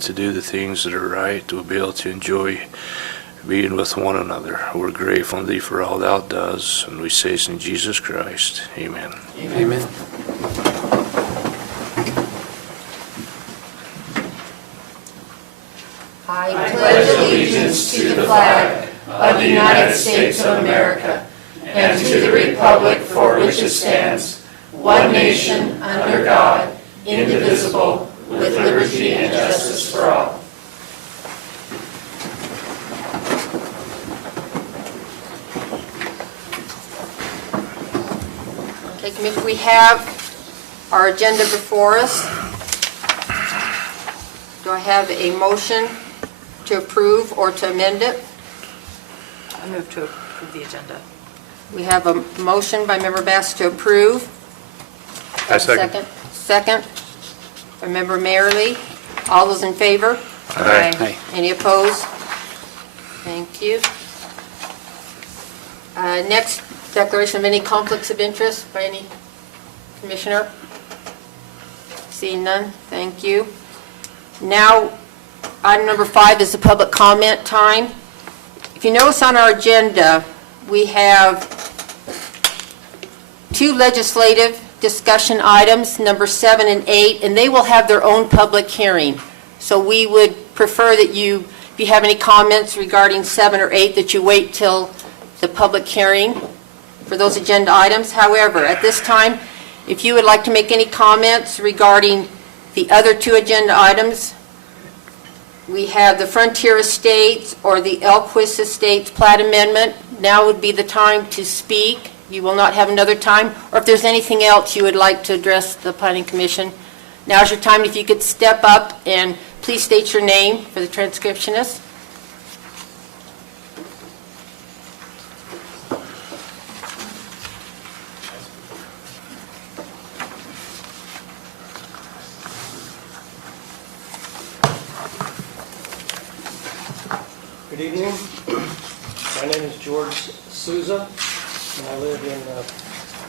to do the things that are right, to be able to enjoy being with one another. We're grateful to thee for all thou does, and we say this in Jesus Christ. Amen. Amen. I pledge allegiance to the flag of the United States of America and to the republic for which it stands, one nation, under God, indivisible, with liberty and justice for all. Okay, Commissioner, we have our agenda before us. Do I have a motion to approve or to amend it? I move to approve the agenda. We have a motion by Member Bass to approve. I second. Second by Member Mayerly. All those in favor? Aye. Any opposed? Thank you. Next, declaration of any conflicts of interest by any commissioner? Seeing none, thank you. Now, item number 5 is the public comment time. If you notice on our agenda, we have 2 legislative discussion items, number 7 and 8, and they will have their own public hearing. So we would prefer that you, if you have any comments regarding 7 or 8, that you wait till the public hearing for those agenda items. However, at this time, if you would like to make any comments regarding the other 2 agenda items, we have the Frontier Estates or the Elquist Estates plat amendment. Now would be the time to speak. You will not have another time. Or if there's anything else you would like to address the Planning Commission, now's your time. If you could step up and please state your name for the transcriptionist. Good evening. My name is George Souza, and I live in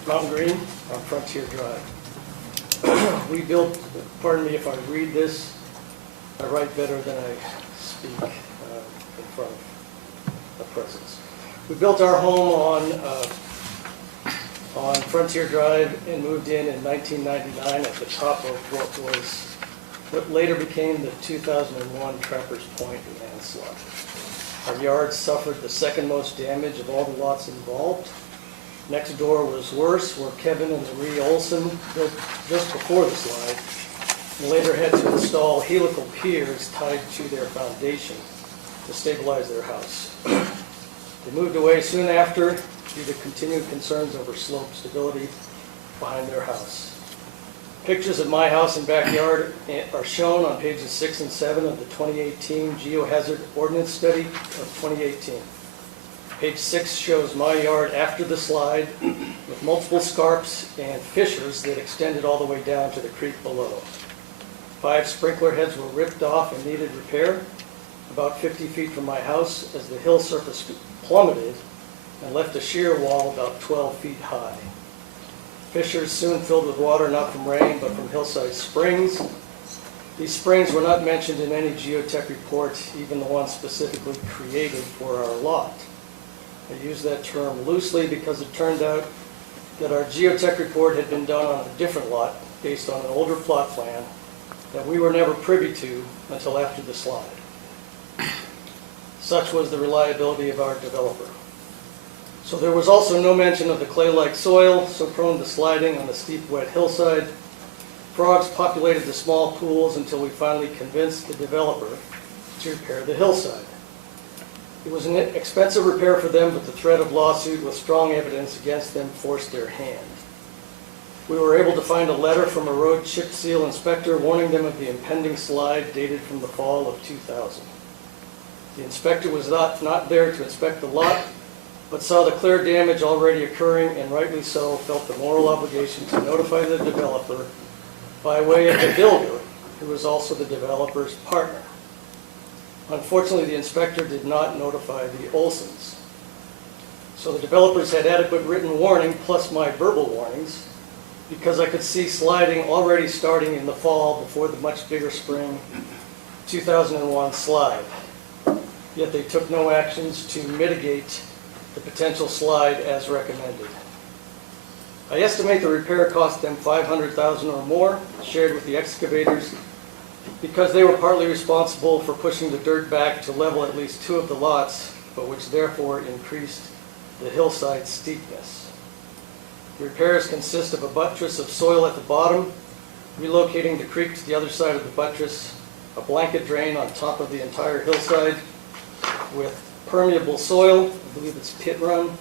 Mountain Green on Frontier Drive. We built, pardon me if I read this, I write better than I speak in front of the presence. We built our home on Frontier Drive and moved in 1999 at the top of what later became the 2001 Trappers Point landslide. Our yard suffered the second most damage of all the lots involved. Next door was worse, where Kevin and Marie Olson built just before the slide and later had to install helical piers tied to their foundation to stabilize their house. They moved away soon after due to continued concerns over slope stability behind their house. Pictures of my house and backyard are shown on pages 6 and 7 of the 2018 Geohazard Ordinance Study of 2018. Page 6 shows my yard after the slide with multiple scarps and fissures that extended all the way down to the creek below. 5 sprinkler heads were ripped off and needed repair about 50 feet from my house as the hill surface plummeted and left a shear wall about 12 feet high. Fissures soon filled with water, not from rain, but from hillside springs. These springs were not mentioned in any geotech report, even the one specifically created for our lot. I use that term loosely because it turned out that our geotech report had been done on a different lot based on an older plot plan that we were never privy to until after the slide. Such was the reliability of our developer. So there was also no mention of the clay-like soil, so prone to sliding on the steep, wet hillside. Frogs populated the small pools until we finally convinced the developer to repair the hillside. It was an expensive repair for them, but the threat of lawsuit with strong evidence against them forced their hand. We were able to find a letter from a road chip seal inspector warning them of the impending slide dated from the fall of 2000. The inspector was not there to inspect the lot, but saw the clear damage already occurring, and rightly so felt the moral obligation to notify the developer by way of the builder, who was also the developer's partner. Unfortunately, the inspector did not notify the Olsons. So the developers had adequate written warning, plus my verbal warnings, because I could see sliding already starting in the fall before the much bigger spring 2001 slide. Yet they took no actions to mitigate the potential slide as recommended. I estimate the repair cost them $500,000 or more, shared with the excavators, because they were partly responsible for pushing the dirt back to level at least 2 of the lots, but which therefore increased the hillside steepness. The repairs consist of a buttress of soil at the bottom, relocating the creek to the other side of the buttress, a blanket drain on top of the entire hillside with permeable soil, I believe it's pit run,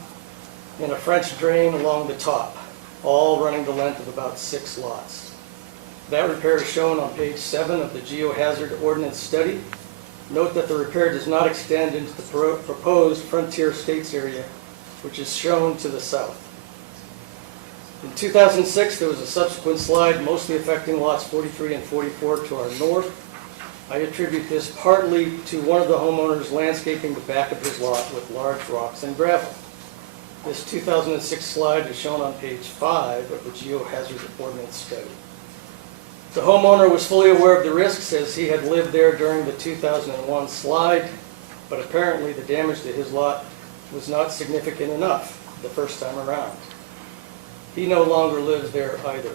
and a French drain along the top, all running the length of about 6 lots. That repair is shown on page 7 of the Geohazard Ordinance Study. Note that the repair does not extend into the proposed Frontier Estates area, which is shown to the south. In 2006, there was a subsequent slide, mostly affecting lots 43 and 44 to our north. I attribute this partly to one of the homeowners landscaping the back of his lot with large rocks and gravel. This 2006 slide is shown on page 5 of the Geohazard Ordinance Study. The homeowner was fully aware of the risks as he had lived there during the 2001 slide, but apparently the damage to his lot was not significant enough the first time around. He no longer lives there either.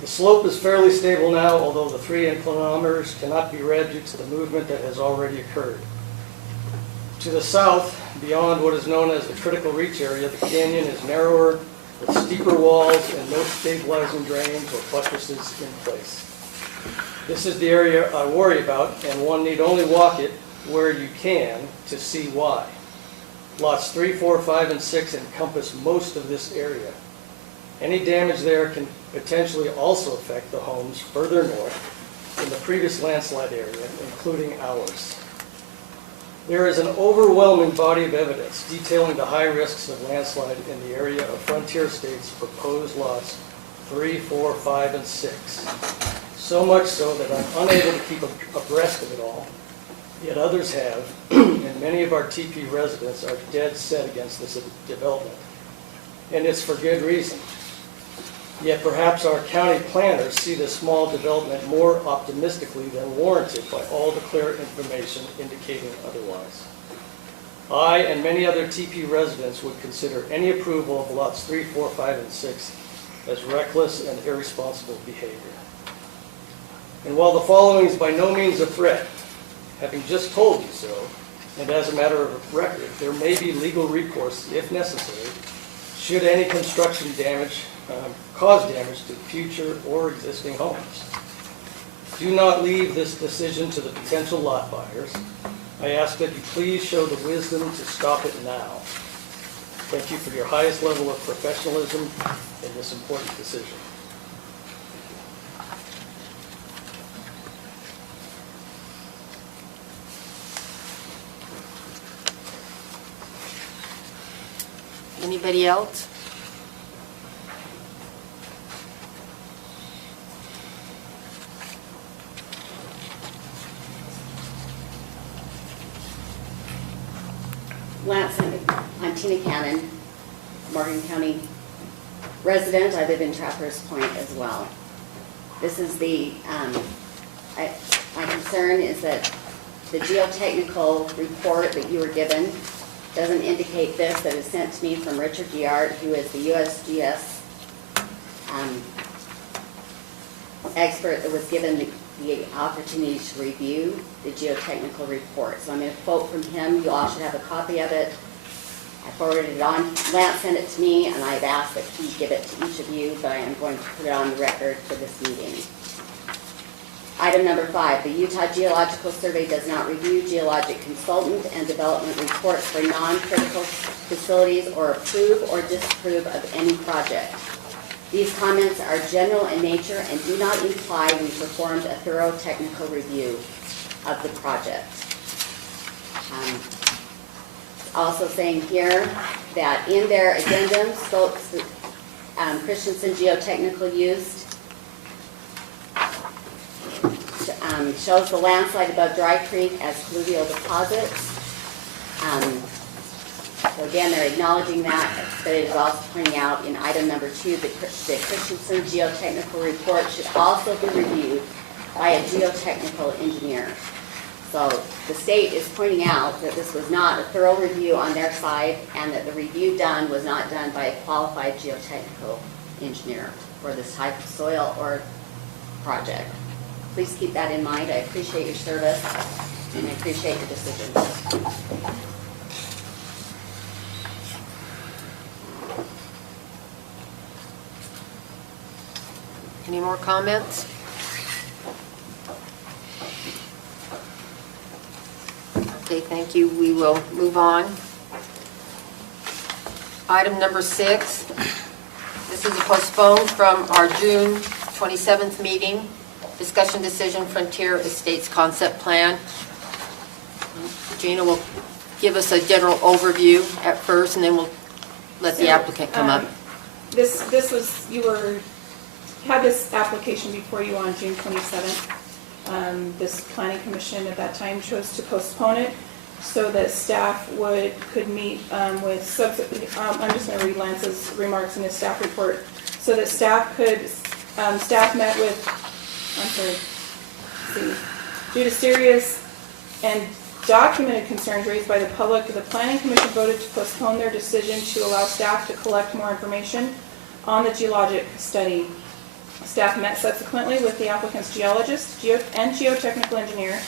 The slope is fairly stable now, although the 3 inclinometers cannot be read due to the movement that has already occurred. To the south, beyond what is known as the critical reach area, the canyon is narrower, with steeper walls and no stabilizing drains or buttresses in place. This is the area I worry about, and one need only walk it where you can to see why. Lots 3, 4, 5, and 6 encompass most of this area. Any damage there can potentially also affect the homes further north in the previous landslide area, including ours. There is an overwhelming body of evidence detailing the high risks of landslide in the area of Frontier Estates' proposed lots 3, 4, 5, and 6. So much so that I'm unable to keep abreast of it all, yet others have, and many of our TP residents are dead set against this development. And it's for good reason. Yet perhaps our county planners see this small development more optimistically than warranted by all the clear information indicating otherwise. I and many other TP residents would consider any approval of lots 3, 4, 5, and 6 as reckless and irresponsible behavior. And while the following is by no means a threat, having just told you so, and as a matter of record, there may be legal recourse if necessary, should any construction damage cause damage to future or existing homes. Do not leave this decision to the potential lot buyers. I ask that you please show the wisdom to stop it now. Thank you for your highest level of professionalism in this important decision. Anybody else? Lance, I'm Tina Cannon, Morgan County resident. I live in Trappers Point as well. This is the, my concern is that the geotechnical report that you were given doesn't indicate this, that is sent to me from Richard Giard, who is the USGS expert that was given the opportunity to review the geotechnical report. So I'm going to quote from him. You all should have a copy of it. I forwarded it on. Lance sent it to me, and I've asked that he give it to each of you, but I am going to put it on the record for this meeting. Item number 5, the Utah Geological Survey does not review geologic consultant and development reports for non-critical facilities or approve or disapprove of any project. These comments are general in nature and do not imply we performed a thorough technical review of the project. Also saying here that in their addendum, Stokes Christensen Geotechnical used shows the landslide above Dry Creek as colluvial deposits. So again, they're acknowledging that, but it is also pointing out in item number 2 that the Christensen Geotechnical Report should also be reviewed by a geotechnical engineer. So the state is pointing out that this was not a thorough review on their side and that the review done was not done by a qualified geotechnical engineer for this type of soil or project. Please keep that in mind. I appreciate your service and I appreciate your decision. Any more comments? Okay, thank you. We will move on. Item number 6. This is a postponed from our June 27th meeting. Discussion decision, Frontier Estates Concept Plan. Gina will give us a general overview at first, and then we'll let the applicant come up. This was, had this application before you on June 27th. This planning commission at that time chose to postpone it so that staff could meet with, I'm just going to read Lance's remarks in his staff report, so that staff met with, due to serious and documented concerns raised by the public, the planning commission voted to postpone their decision to allow staff to collect more information on the geologic study. Staff met subsequently with the applicant's geologist and geotechnical engineer,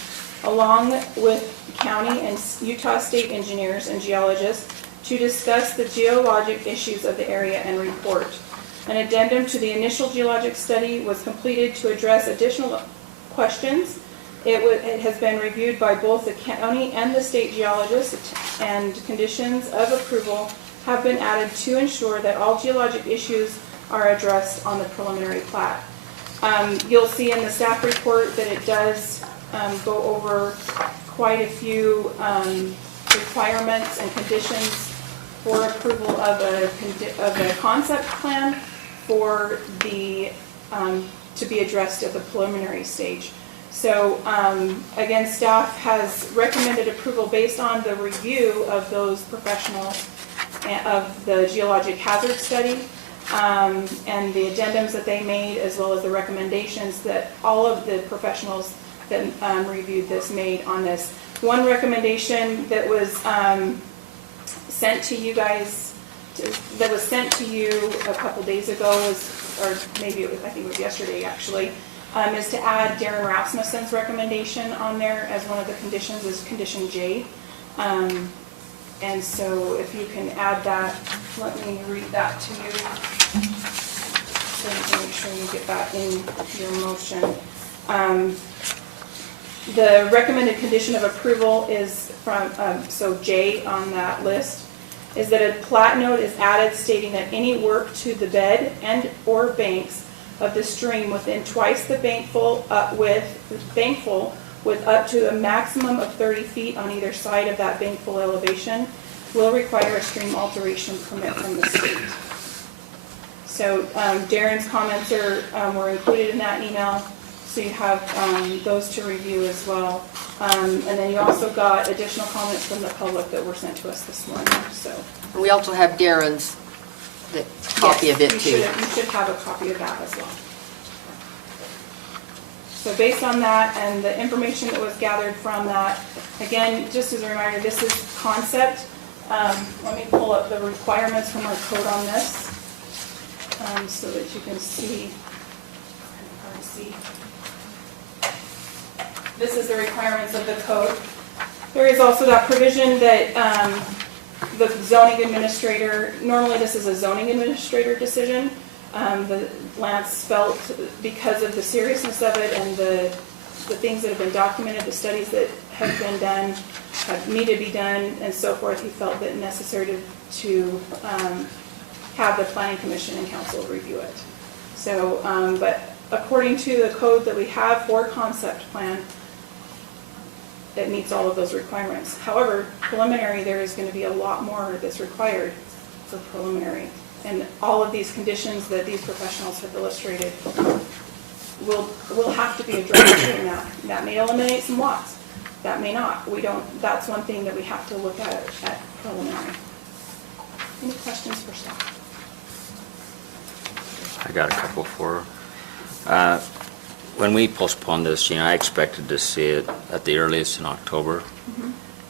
along with county and Utah state engineers and geologists, to discuss the geologic issues of the area and report. An addendum to the initial geologic study was completed to address additional questions. It has been reviewed by both the county and the state geologists, and conditions of approval have been added to ensure that all geologic issues are addressed on the preliminary plat. You'll see in the staff report that it does go over quite a few requirements and conditions for approval of a concept plan for the to be addressed at the preliminary stage. So again, staff has recommended approval based on the review of those professionals of the geologic hazard study and the addendums that they made, as well as the recommendations that all of the professionals that reviewed this made on this. One recommendation that was sent to you guys, that was sent to you a couple days ago, or maybe I think it was yesterday actually, is to add Darren Rasmussen's recommendation on there as one of the conditions, is condition J. And so if you can add that, let me read that to you, so you can make sure you get that in your motion. The recommended condition of approval is from, so J on that list, is that a plat note is added stating that any work to the bed and or banks of the stream within twice the bankful with up to a maximum of 30 feet on either side of that bankful elevation will require a stream alteration permit from the state. So Darren's comments were included in that email, so you have those to review as well. And then you also got additional comments from the public that were sent to us this morning. So We also have Darren's copy of it too. You should have a copy of that as well. So based on that and the information that was gathered from that, again, just as a reminder, this is concept. Let me pull up the requirements from our code on this so that you can see. This is the requirements of the code. There is also that provision that the zoning administrator, normally this is a zoning administrator decision. The Lance felt because of the seriousness of it and the things that have been documented, the studies that have been done, need to be done, and so forth, he felt that necessary to have the planning commission and council review it. So, but according to the code that we have for concept plan, it meets all of those requirements. However, preliminary, there is going to be a lot more that's required for preliminary. And all of these conditions that these professionals have illustrated will have to be addressed in that. That may eliminate some lots. That may not. That's one thing that we have to look at preliminary. Any questions for staff? I got a couple for when we postponed this, I expected to see it at the earliest in October.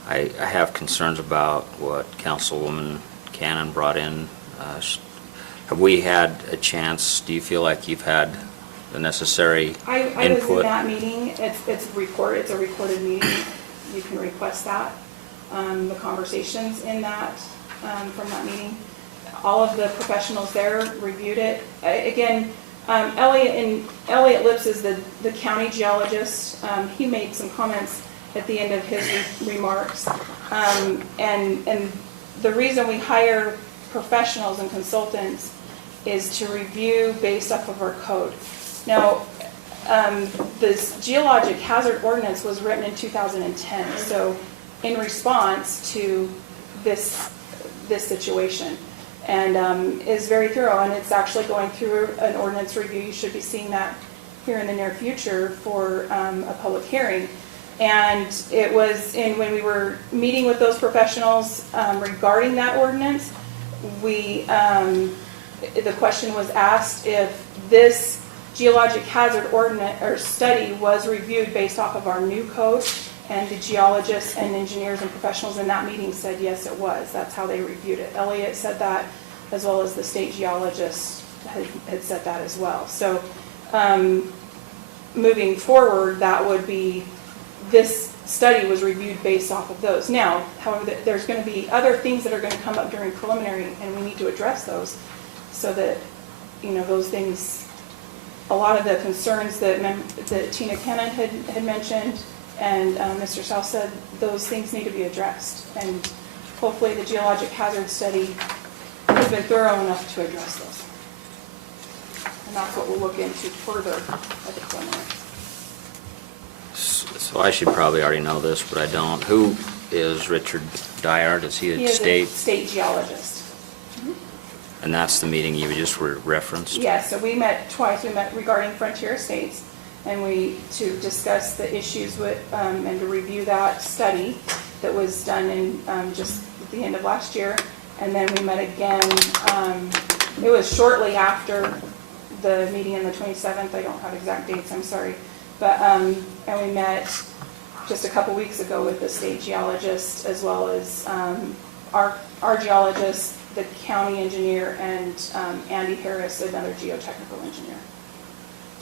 I have concerns about what Councilwoman Cannon brought in. Have we had a chance, do you feel like you've had the necessary I was in input? that meeting. It's a recorded meeting. You can request that, the conversations in that, from that meeting. All of the professionals there reviewed it. Again, Elliot Lips is the county geologist. He made some comments at the end of his remarks. And the reason we hire professionals and consultants is to review based off of our code. Now, this geologic hazard ordinance was written in 2010, so in response to this situation, and is very thorough, and it's actually going through an ordinance review. You should be seeing that here in the near future for a public hearing. And it was when we were meeting with those professionals regarding that ordinance, the question was asked if this geologic hazard ordinance or study was reviewed based off of our new code, and the geologists and engineers and professionals in that meeting said yes, it was. That's how they reviewed it. Elliot said that, as well as the state geologist had said that as well. So moving forward, that would be, this study was reviewed based off of those. Now, however, there's going to be other things that are going to come up during preliminary, and we need to address those so that, those things, a lot of the concerns that Tina Cannon had mentioned and Mr. South said, those things need to be addressed. And hopefully the geologic hazard study has been thorough enough to address those. And that's what we'll look into further at the preliminary. So I should probably already know this, but I don't. Who is Richard Dyard? Is he He a is state? a state geologist. And that's the meeting you just were referenced? Yeah, so we met twice. We met regarding Frontier Estates, and to discuss the issues with, and to review that study that was done in just at the end of last year. And then we met again, it was shortly after the meeting on the 27th. I don't have exact dates, I'm sorry. But, and we met just a couple weeks ago with the state geologist, as well as our geologist, the county engineer, and Andy Harris, another geotechnical engineer,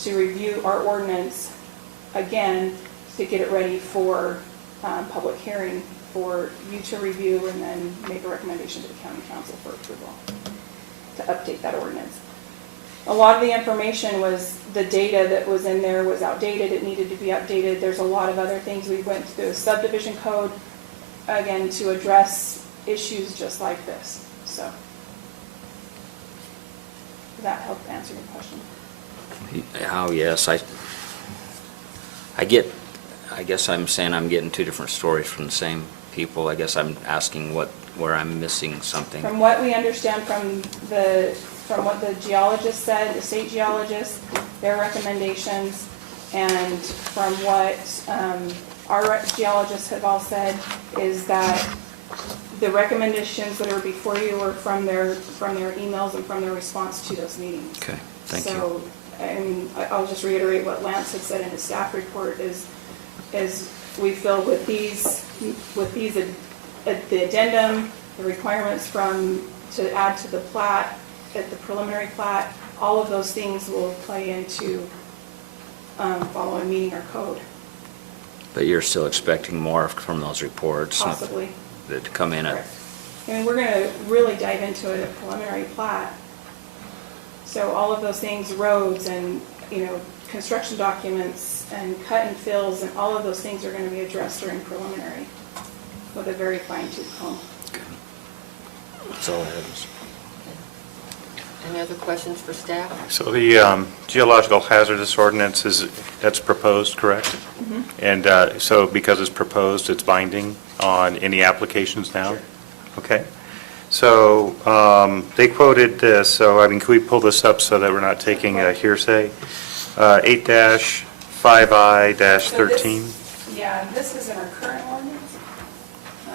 to review our ordinance again to get it ready for public hearing for you to review and then make a recommendation to the county council for approval to update that ordinance. A lot of the information was, the data that was in there was outdated. It needed to be updated. There's a lot of other things. We went through a subdivision code, again, to address issues just like this. So, does that help answer your question? Oh, yes. I guess I'm saying I'm getting two different stories from the same people. I guess I'm asking where I'm missing something. From what we understand from what the geologist said, the state geologist, their recommendations, and from what our geologists have all said, is that the recommendations that are before you are from their emails and from their response to those meetings. Okay, thank you. So, and I'll just reiterate what Lance had said in his staff report is we feel with the addendum, the requirements to add to the plat, at the preliminary plat, all of those things will play into following meeting our code. But you're still expecting more from those reports? Possibly. That to come in at... Correct. I mean, we're going to really dive into it at preliminary plat. So all of those things, roads and, construction documents and cut and fills and all of those things are going to be addressed during preliminary with a very fine-tooth comb. That's all I had. Any other questions for staff? So the geological hazardous ordinance that's proposed, correct? Mm-hmm. And so because it's proposed, it's binding on any applications now? Sure. Okay. So they quoted this, so can we pull this up so that we're not taking a hearsay? 8-5I-13. Yeah, this is in our current ordinance.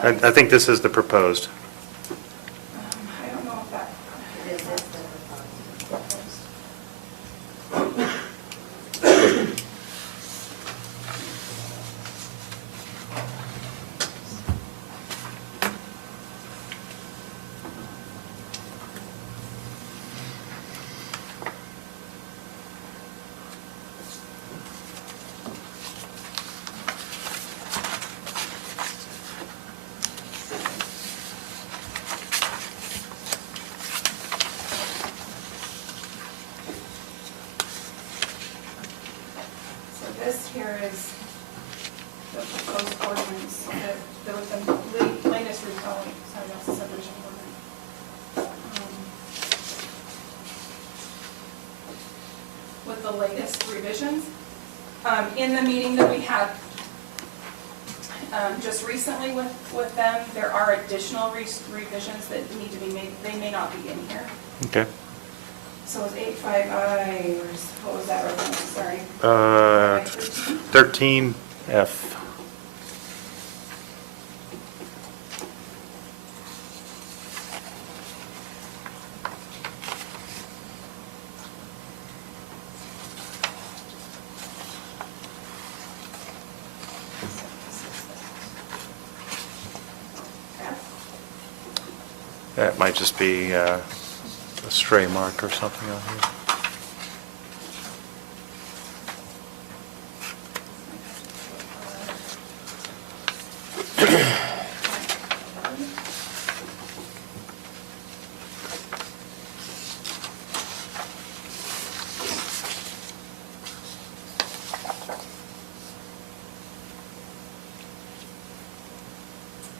I think this is the proposed. I don't know if that. This is the proposed. proposed ordinance, there was the latest rezoning, sorry, that's the subdivision ordinance. With the latest revisions. In the meeting that we had just recently with them, there are additional revisions that need to be made. They may not be in here. Okay. So it's 8.5I, what was that reference, sorry? 13F. That might just be a stray mark or something on here.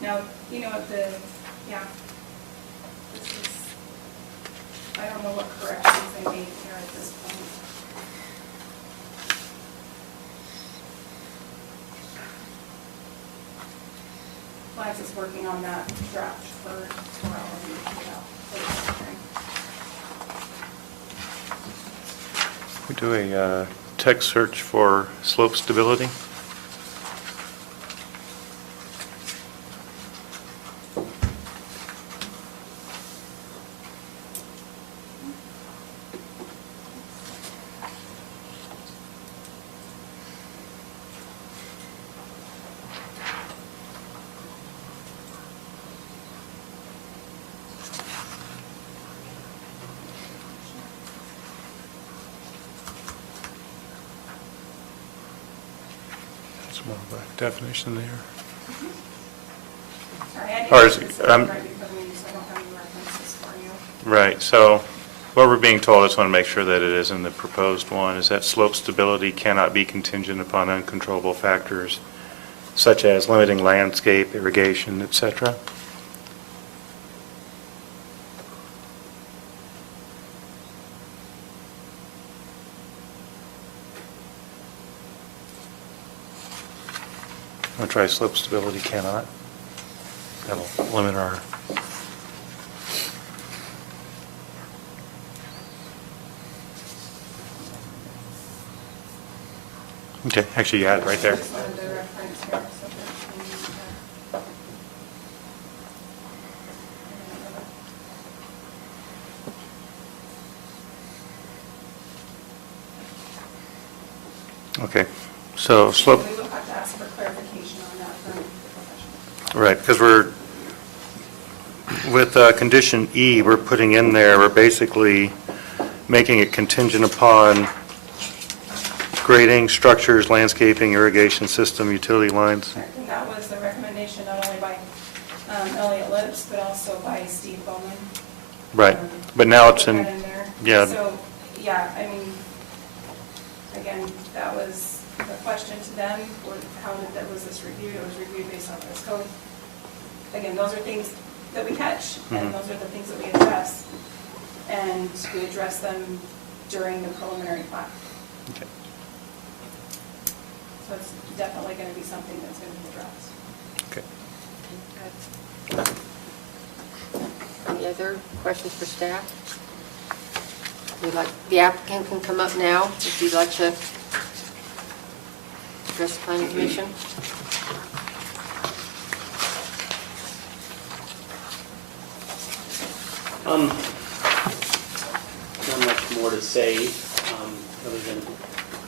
Now, you know, yeah. This is, I don't know what corrections they made here at this point. Lance is working on that draft for our review. We do a text search for slope stability. Some more definition there. Sorry, I Or didn't is- right before the meeting, so I don't have any references for you. Right, so what we're being told, I just want to make sure that it is in the proposed one, is that slope stability cannot be contingent upon uncontrollable factors such as limiting landscape, irrigation, etc. I'll try slope stability cannot. That'll limit our... Okay, actually, you had it right there. Just wanted the reference here, so that Okay, so slope... we will have to ask for clarification on that from the professional. Right, because we're, with condition E, we're putting in there, we're basically making it contingent upon grading, structures, landscaping, irrigation system, utility lines. Correct, and that was the recommendation not only by Elliot Lips, but also by Steve Bowman. Right, but now it's Put in, that there. yeah. So, yeah, I mean, again, that was the question to them, was this reviewed? It was reviewed based on this code. Again, those are things that we catch, and Mhm. those are the things that we address. And we address them during the preliminary plat. Okay. So it's definitely going to be something that's going to be addressed. Okay. Any other questions for staff? The applicant can come up now if you'd like to address the planning commission. Not much more to say, other than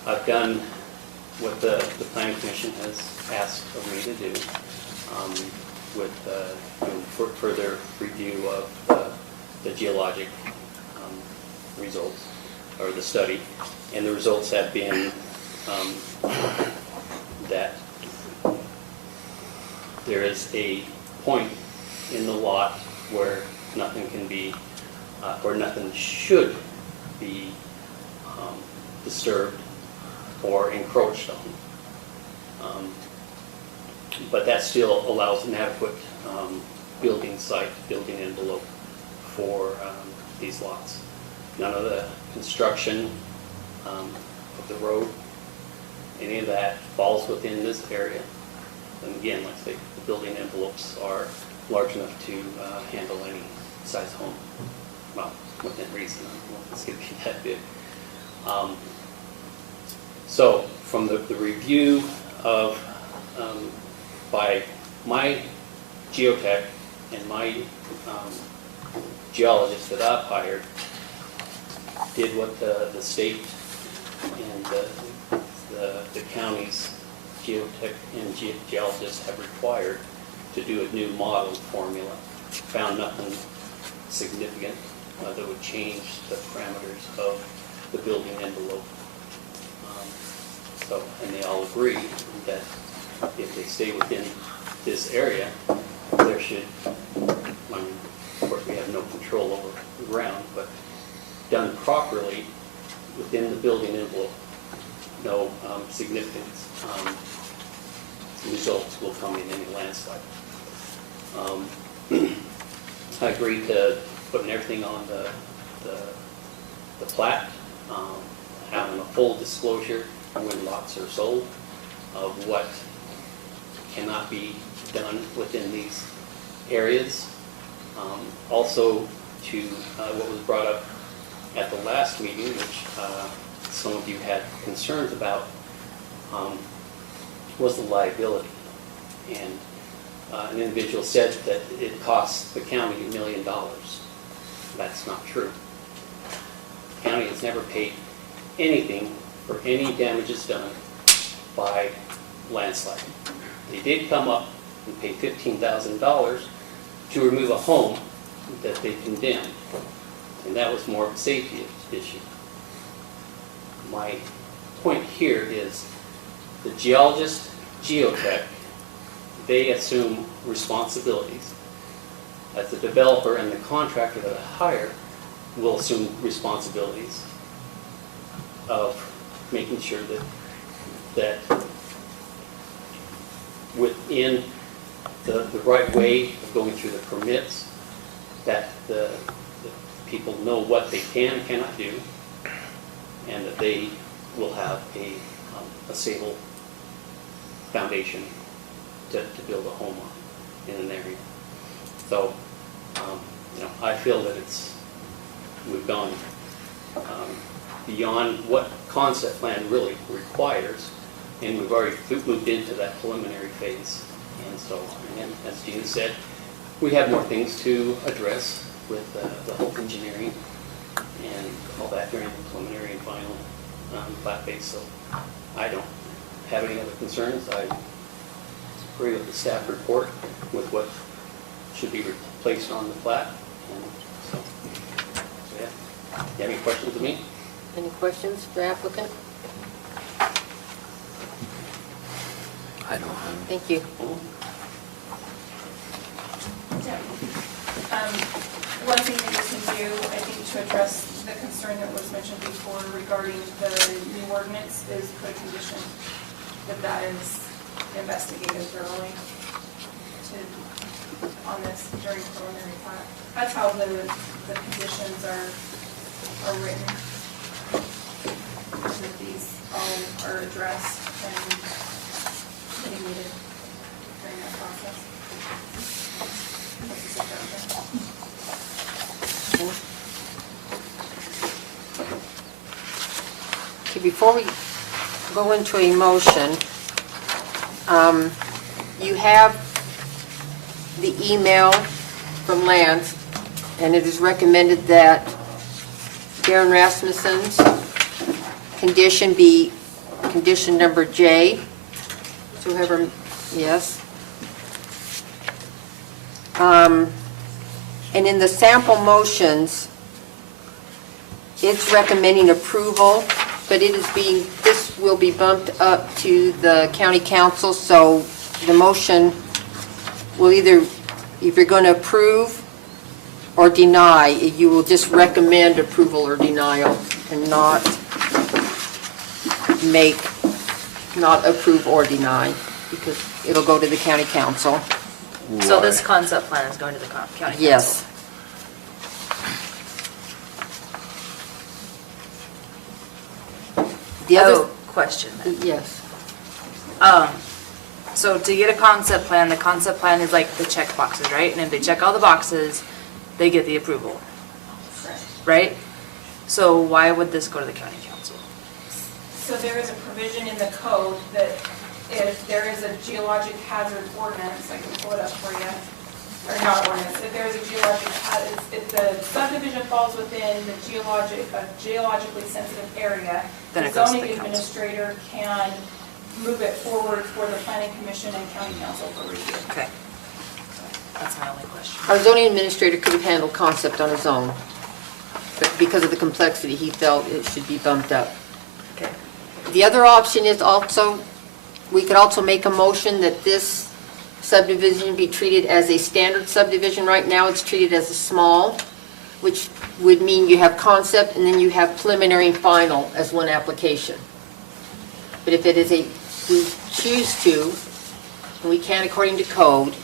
I've done what the planning commission has asked of me to do, with further review of the geologic results, or the study. And the results have been that there is a point in the lot where nothing can be, or nothing should be disturbed or encroached on. But that still allows an adequate building site, building envelope for these lots. None of the construction of the road, any of that falls within this area. And again, like I say, the building envelopes are large enough to handle any size home. Well, within reason, I don't know if it's going to be that big. So from the review of, by my geotech and my geologist that I've hired, did what the state and the county's geotech and geologists have required to do a new model formula. Found nothing significant that would change the parameters of the building envelope. And they all agree that if they stay within this area, there should, I mean, of course we have no control over the ground, but done properly within the building envelope, no significant results will come in any landslide. I agreed to putting everything on the plat, having a full disclosure when lots are sold of what cannot be done within these areas. Also to what was brought up at the last meeting, which some of you had concerns about, was the liability. And an individual said that it costs the county $1 million. That's not true. The county has never paid anything for any damages done by landslide. They did come up and pay $15,000 to remove a home that they condemned, and that was more of a safety issue. My point here is the geologist, geotech, they assume responsibilities. As the developer and the contractor that I hire will assume responsibilities of making sure that within the right way of going through the permits, that the people know what they can and cannot do, and that they will have a stable foundation to build a home on in an area. So, I feel that we've gone beyond what concept plan really requires, and we've already moved into that preliminary phase. And so, and as Gina said, we have more things to address with the whole engineering and all that during the preliminary and final plat phase. So I don't have any other concerns. I agree with the staff report with what should be replaced on the plat. And so yeah. You have any questions of me? Any questions for applicant? I don't have. Thank you. One thing that you can do, I think, to address the concern that was mentioned before regarding the new ordinance is put a condition that is investigated thoroughly on this during preliminary plat. That's how the conditions are written, that these all are addressed and mitigated during that process. That's a suggestion. Okay, before we go into a motion, you have the email from Lance, and it is recommended that Darren Rasmussen's condition be condition number J. So whoever, yes. And in the sample motions, it's recommending approval, but this will be bumped up to the county council, so the motion will either, if you're going to approve or deny, you will just recommend approval or denial and not approve or deny. because it'll go to the county council. So this concept plan is going to the county council? Yes. The other, Oh, question then. yes. So to get a concept plan, the concept plan is like the check boxes, right? And if they check all the boxes, they get the approval, right? So why would this go to the county council? So there is a provision in the code that if there is a geologic hazard ordinance, I can pull it up for you, or not ordinance, if there is a geologic hazard, if the subdivision falls within the geologically sensitive area, Then the it goes to zoning the council. administrator can move it forward for the planning commission and county council for review. Okay. That's my only question. Our zoning administrator could have handled concept on his own, but because of the complexity, he felt it should be bumped up. Okay. The other option is also, we could also make a motion that this subdivision be treated as a standard subdivision. Right now, it's treated as a small, which would mean you have concept and then you have preliminary and final as one application. But if it is a, we choose to, and we can according to code,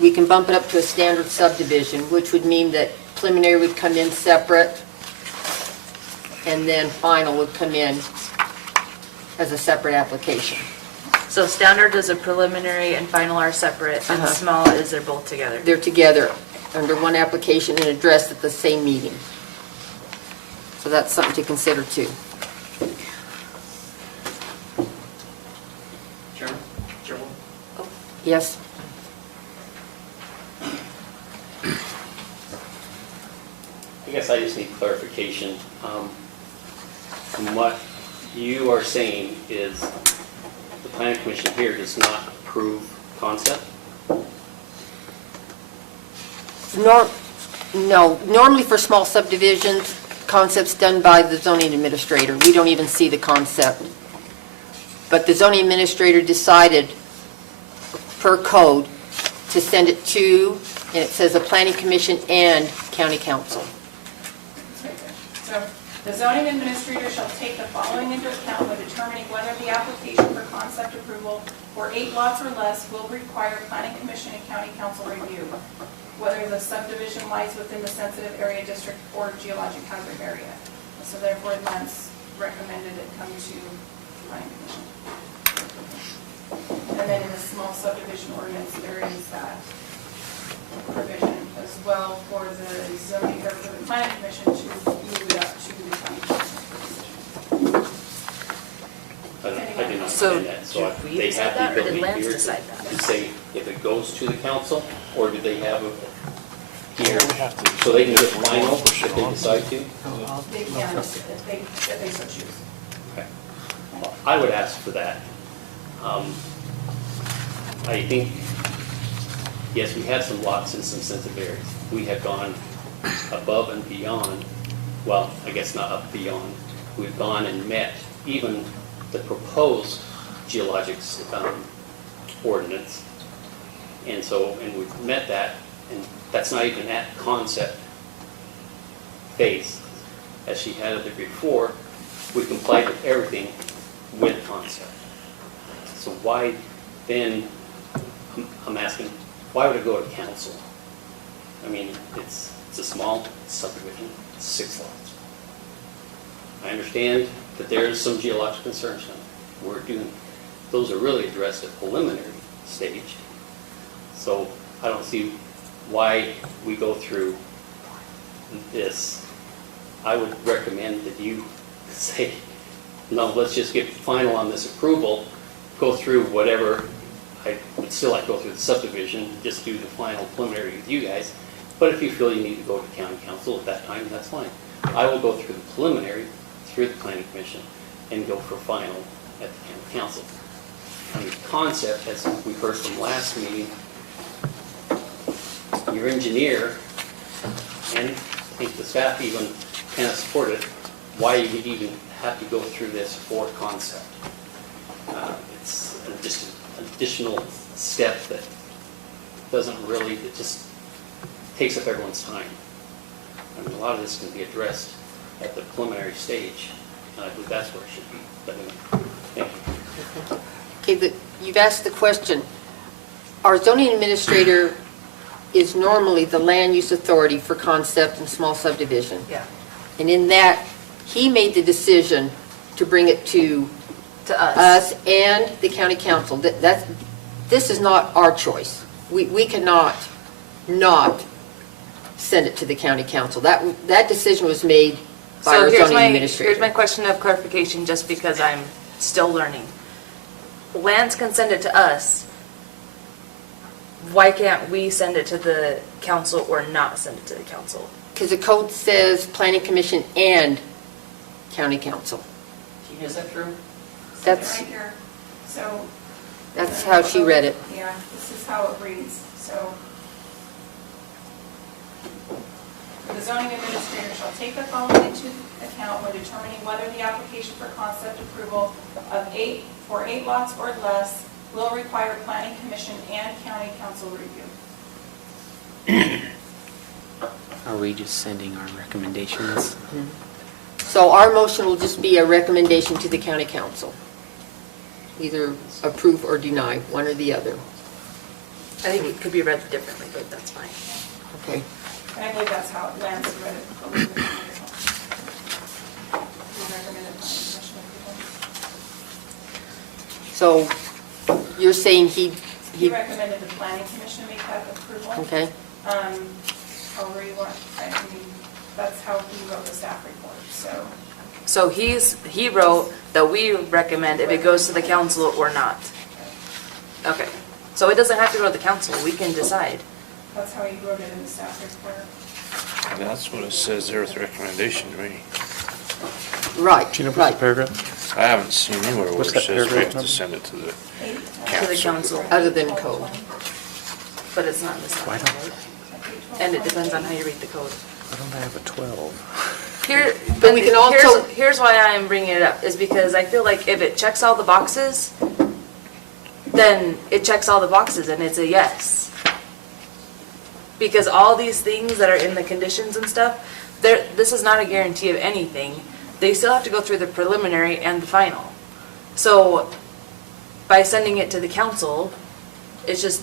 we can bump it up to a standard subdivision, which would mean that preliminary would come in separate, and then final would come in as a separate application. So standard is a preliminary and final are separate, and Uh-huh. small is they're both together. They're together under one application and addressed at the same meeting. So that's something to consider too. Chairman? Chairman? Yes? I guess I just need clarification. From what you are saying is the planning commission here does not approve concept? No, normally for small subdivisions, concept's done by the zoning administrator. We don't even see the concept. But the zoning administrator decided, per code, to send it to, and it says a planning commission and county council. So the zoning administrator shall take the following into account when determining whether the application for concept approval for 8 lots or less will require planning commission and county council review, whether the subdivision lies within the sensitive area district or geologic hazard area. So therefore, Lance recommended it come to planning commission. And then in the small subdivision ordinance, there is that provision as well for the zoning, or for the planning commission to move it up to the county council. I do not So understand that. So did we they decide have the that, or did ability Lance here decide that? to say if it goes to the council, or do they have it here? We have to- So they can get final if they decide to? They can, if they so choose. Okay. Well, I would ask for that. I think, yes, we have some lots in some sensitive areas. We have gone above and beyond, well, I guess not up beyond. We've gone and met even the proposed geologic ordinance. And so, and we've met that, and that's not even at concept phase. As she had it there before, we complied with everything with concept. So why then, I'm asking, why would it go to council? I mean, it's a small subdivision, it's 6 lots. I understand that there's some geological concerns now. We're doing, those are really addressed at preliminary stage. So I don't see why we go through this. I would recommend that you say, no, let's just get final on this approval, go through whatever. I would still like to go through the subdivision, just do the final preliminary with you guys. But if you feel you need to go to county council at that time, that's fine. I will go through the preliminary, through the planning commission, and go for final at the county council. I mean, concept, as we heard from last meeting, your engineer, and I think the staff even kind of support it, why you would even have to go through this for concept. It's just an additional step that doesn't really, it just takes up everyone's time. I mean, a lot of this can be addressed at the preliminary stage, and I believe that's where it should be. But anyway, thank you. Okay, you've asked the question. Our zoning administrator is normally the land use authority for concept and small subdivision. Yeah, And in that, he made the decision to bring it to to us. us and the county council. This is not our choice. We cannot not send it to the county council. That decision was made by So our here's zoning my administrator. question of clarification, just because I'm still learning. Lance can send it to us. Why can't we send it to the council or not send it to the council? Because the code says planning commission and county council. Is that true? That's, Right here. So. that's how she read it. Yeah, this is how it reads, so. The zoning administrator shall take the following into account when determining whether the application for concept approval of 8 lots or less will require planning commission and county council review. Are we just sending our recommendations? So our motion will just be a recommendation to the county council. Either approve or deny, one or the other. I think it could be read differently, but that's fine. Okay. And I believe that's how Lance read it. Recommended planning commission approval. So you're saying He recommended the planning commission make that approval. okay, However you want, I mean, that's how he wrote the staff report, so. So he wrote that we recommend if it goes to the council or not. Okay, so it doesn't have to go to the council, we can decide. That's how he wrote it in the staff report. That's what it says there with recommendation to me. right, Gina, what's the right. paragraph? I haven't seen anywhere where What's it that says we have paragraph to number? send it to the To the council. council, Other than code. but it's not in the Why staff don't, report. And it depends on how you read the code. why don't I have a 12? Here, But we can also- here's why I'm bringing it up, is because I feel like if it checks all the boxes, then it checks all the boxes and it's a yes. Because all these things that are in the conditions and stuff, this is not a guarantee of anything. They still have to go through the preliminary and the final. So by sending it to the council, it's just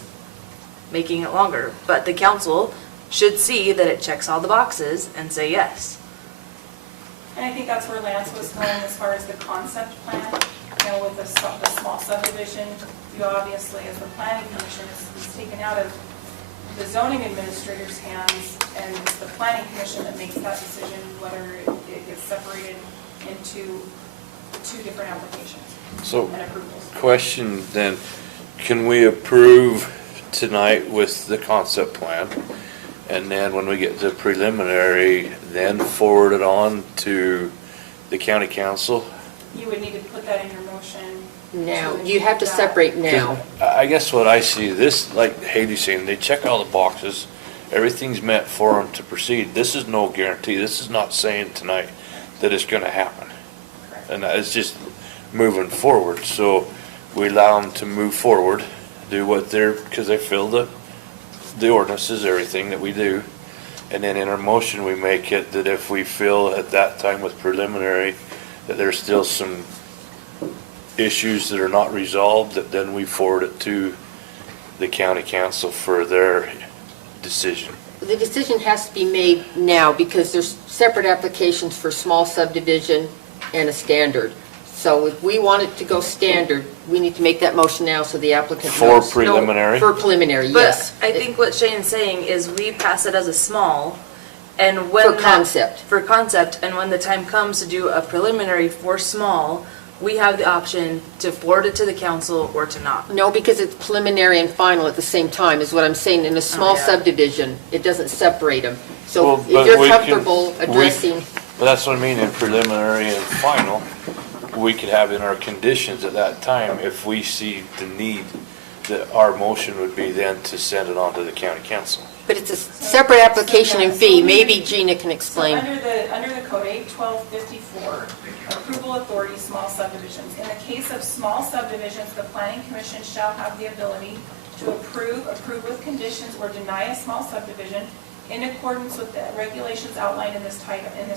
making it longer. But the council should see that it checks all the boxes and say yes. And I think that's where Lance was going as far as the concept plan, with the small subdivision. You obviously, as the planning commission, is taken out of the zoning administrator's hands, and it's the planning commission that makes that decision whether it gets separated into 2 different applications So, and approvals. question then, can we approve tonight with the concept plan? And then when we get the preliminary, then forward it on to the county council? You would need to put that in your motion. Now, you have to separate now. I guess what I see, this, like Haley's saying, they check all the boxes, everything's met for them to proceed. This is no guarantee, this is not saying tonight that it's gonna happen. And it's just moving forward, so we allow them to move forward, do what they're, because they fill the ordinances, everything that we do. And then in our motion, we make it that if we feel at that time with preliminary that there's still some issues that are not resolved, that then we forward it to the county council for their decision. The decision has to be made now because there's separate applications for small subdivision and a standard. So if we want it to go standard, we need to make that motion now so the applicant For knows. preliminary? For preliminary, yes. But I think what Shane's saying is we pass it as a small, and when For that- concept. For concept, and when the time comes to do a preliminary for small, we have the option to forward it to the council or to not. No, because it's preliminary and final at the same time, is what I'm saying. In a small yeah. subdivision, it doesn't separate them. So Well, if but you're we can- comfortable addressing, But that's what I mean, in preliminary and final, we could have in our conditions at that time, if we see the need, that our motion would be then to send it on to the county council. but it's a separate application and fee. Maybe Gina can explain. So under the code 81254, approval authority, small subdivisions. In the case of small subdivisions, the planning commission shall have the ability to approve with conditions, or deny a small subdivision in accordance with the regulations outlined in this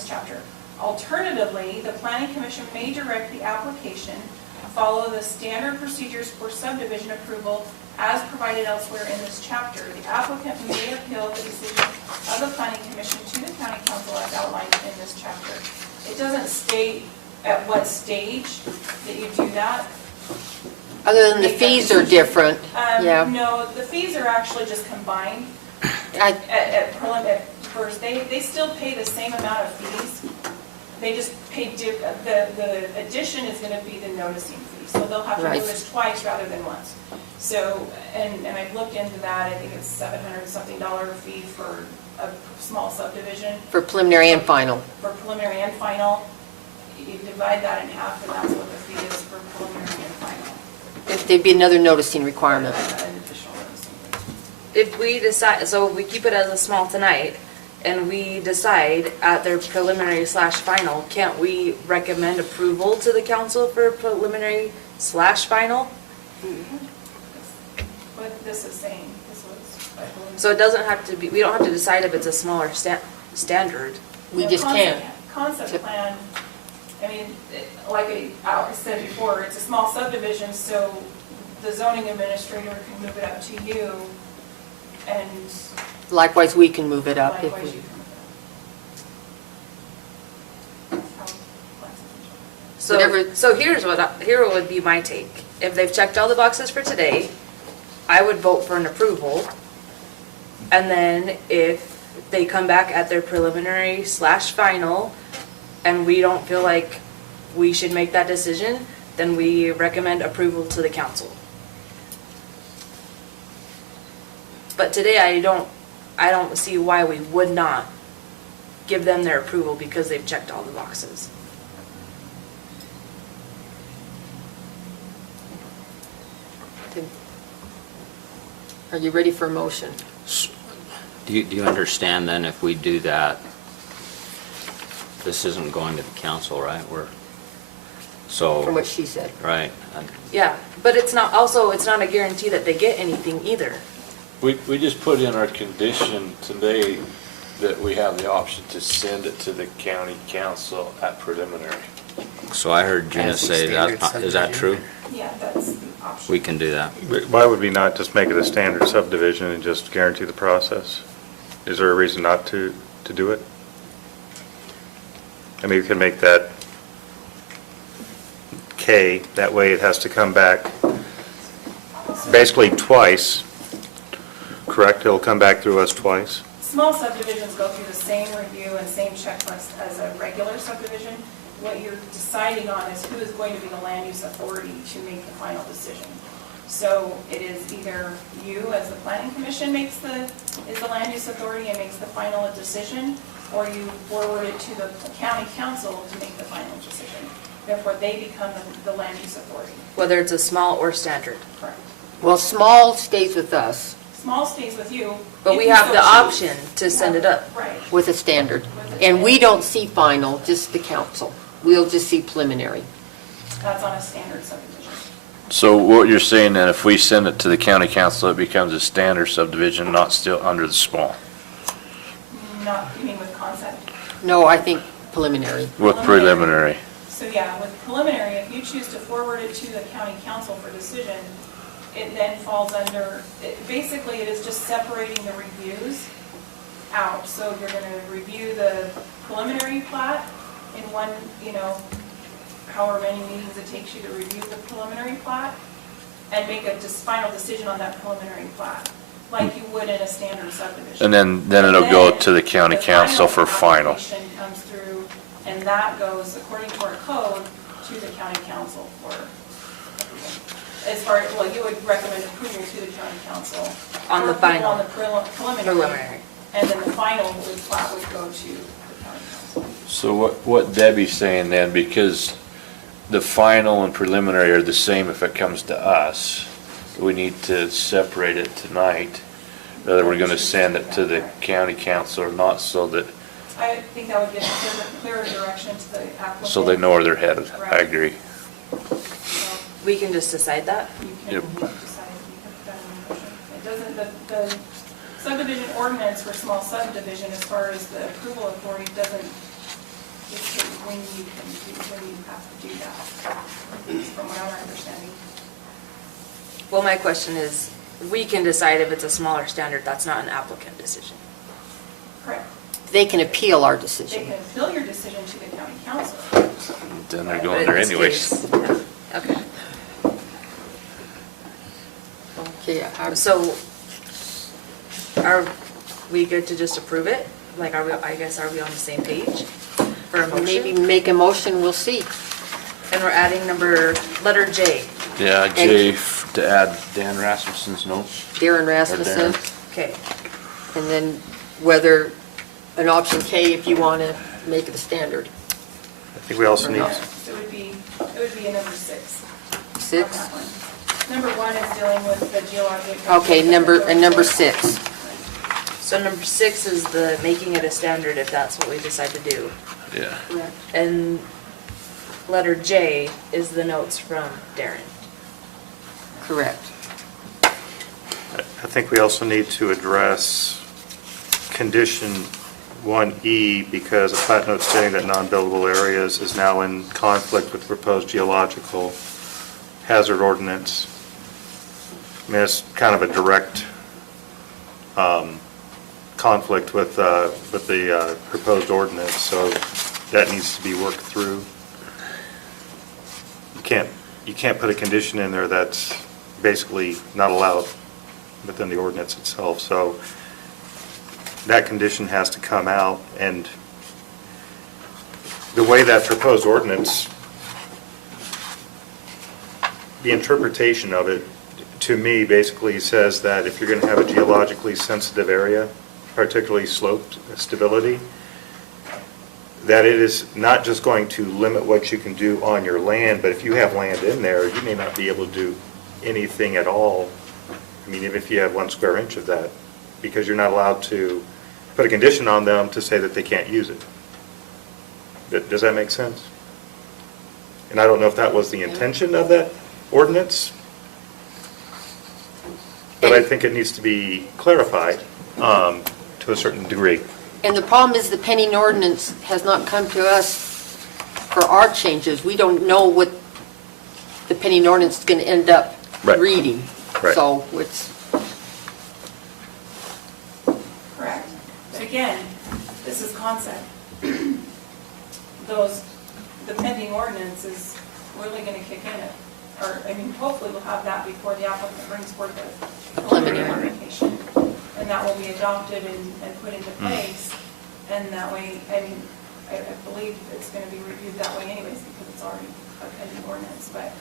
chapter. Alternatively, the planning commission may direct the application follow the standard procedures for subdivision approval as provided elsewhere in this chapter. The applicant may appeal the decision of the planning commission to the county council as outlined in this chapter. It doesn't state at what stage that you do that. Other than the fees are different, yeah. No, the fees are actually just combined I- at first. They still pay the same amount of fees. They just pay, the addition is gonna be the noticing fee. So they'll have to Right. notice twice rather than once. So, and I've looked into that, I think it's $700-something fee for a small subdivision, For preliminary and final. for preliminary and final. You divide that in half, and that's what the fee is for preliminary and final. If there'd be another noticing requirement. An additional noticing fee. If we decide, so if we keep it as a small tonight, and we decide at their preliminary/final, can't we recommend approval to the council for preliminary/final? What this is saying, this was, I believe. So it doesn't have to be, we don't have to decide if it's a smaller standard. We The just can't. Concept plan, I mean, like I said before, it's a small subdivision, so the zoning administrator can move it up to you, and Likewise, we can move it up if likewise we... you can move it up. That's how plans are. So, Whatever- so here would be my take. If they've checked all the boxes for today, I would vote for an approval. And then if they come back at their preliminary/final, and we don't feel like we should make that decision, then we recommend approval to the council. But today, I don't see why we would not give them their approval because they've checked all the boxes. Are you ready for a motion? Do you understand then if we do that, this isn't going to the council, right? So, From what she said. right, Yeah, but it's not a guarantee that they get anything either. We just put in our condition today that we have the option to send it to the county council at preliminary. so I heard Gina As a say that, standard is that true? Yeah, that's the option. We can do that. But why would we not just make it a standard subdivision and just guarantee the process? Is there a reason not to do it? I mean, we can make that K, that way it has to come back basically twice, correct? It'll come back through us twice? Small subdivisions go through the same review and same checklist as a regular subdivision. What you're deciding on is who is going to be the land use authority to make the final decision. So it is either you as the planning commission is the land use authority and makes the final decision, or you forward it to the county council to make the final decision. Therefore, they become the land use authority. Whether it's a small or standard. Correct. Well, small stays with us Small stays with you. But if we you have so the choose. option to send it up. Right. with a standard. And we don't see final, just the council. We'll just see preliminary. That's on a standard subdivision. So what you're saying then, if we send it to the county council, it becomes a standard subdivision, not still under the small, Not, you mean with concept? No, I think preliminary. with preliminary? So yeah, with preliminary, if you choose to forward it to the county council for decision, it then falls under, basically it is just separating the reviews out. So you're gonna review the preliminary plat in one, however many meetings it takes you to review the preliminary plat, and make a final decision on that preliminary plat, like you would in a standard subdivision. And then it'll go Then to the county council for final. application comes through, and that goes, according to our code, to the county council for approval. As far, well, you would recommend approval to the county council. On the for approval final. On the preliminary. Preliminary. And then the final plat would go to the county council. So what Debbie's saying then, because the final and preliminary are the same if it comes to us, we need to separate it tonight, whether we're gonna send it to the county council or not, so that, I think that would give clearer direction to the applicant. so they know where they're headed. I agree. So We can just decide that. You can Yep. decide, you can put that in the motion. It doesn't, the subdivision ordinance for small subdivision, as far as the approval authority, doesn't dictate when you have to do that, from what I'm understanding. Well, my question is, we can decide if it's a smaller standard, that's not an applicant decision. Correct. They can appeal our They decision. can appeal your decision to the county council. Then they're But going in there this anyways. case, yeah, okay. Okay, So, are we good to just approve it? Like, are we on the same page for a maybe motion? make a motion, we'll see. And we're adding letter J. Yeah, Jay, to add Dan Rasmussen's notes. Darren Rasmussen, Okay, and then whether, an option K if you want to make it a standard. I think we also need, So it would be a number 6. on 6? that one. Number 1 is dealing with the geologic. Okay, number 6. so number 6 is the making it a standard if that's what we decide to do. Yeah. And letter J is the notes from Darren. Correct. I think we also need to address condition 1E, because a plat note stating that non-buildable areas is now in conflict with the proposed geological hazard ordinance. I mean, it's kind of a direct conflict with the proposed ordinance, so that needs to be worked through. You can't put a condition in there that's basically not allowed within the ordinance itself, so that condition has to come out, and the way that proposed ordinance, the interpretation of it, to me, basically says that if you're going to have a geologically sensitive area, particularly slope stability, that it is not just going to limit what you can do on your land, but if you have land in there, you may not be able to do anything at all. I mean, even if you have 1 square inch of that, because you're not allowed to put a condition on them to say that they can't use it. Does that make sense? And I don't know if that was the intention of that ordinance, but I think it needs to be clarified to a certain degree. And the problem is the pending ordinance has not come to us for our changes. We don't know what the pending ordinance is going to end up Right. reading. Right. So it's, Correct. But again, this is concept. The pending ordinance is really going to kick in it. Or, I mean, hopefully we'll have that before the applicant brings forth the preliminary application. And that will be adopted and put into place. And that way, I mean, I believe it's going to be reviewed that way anyways because it's already a pending ordinance. But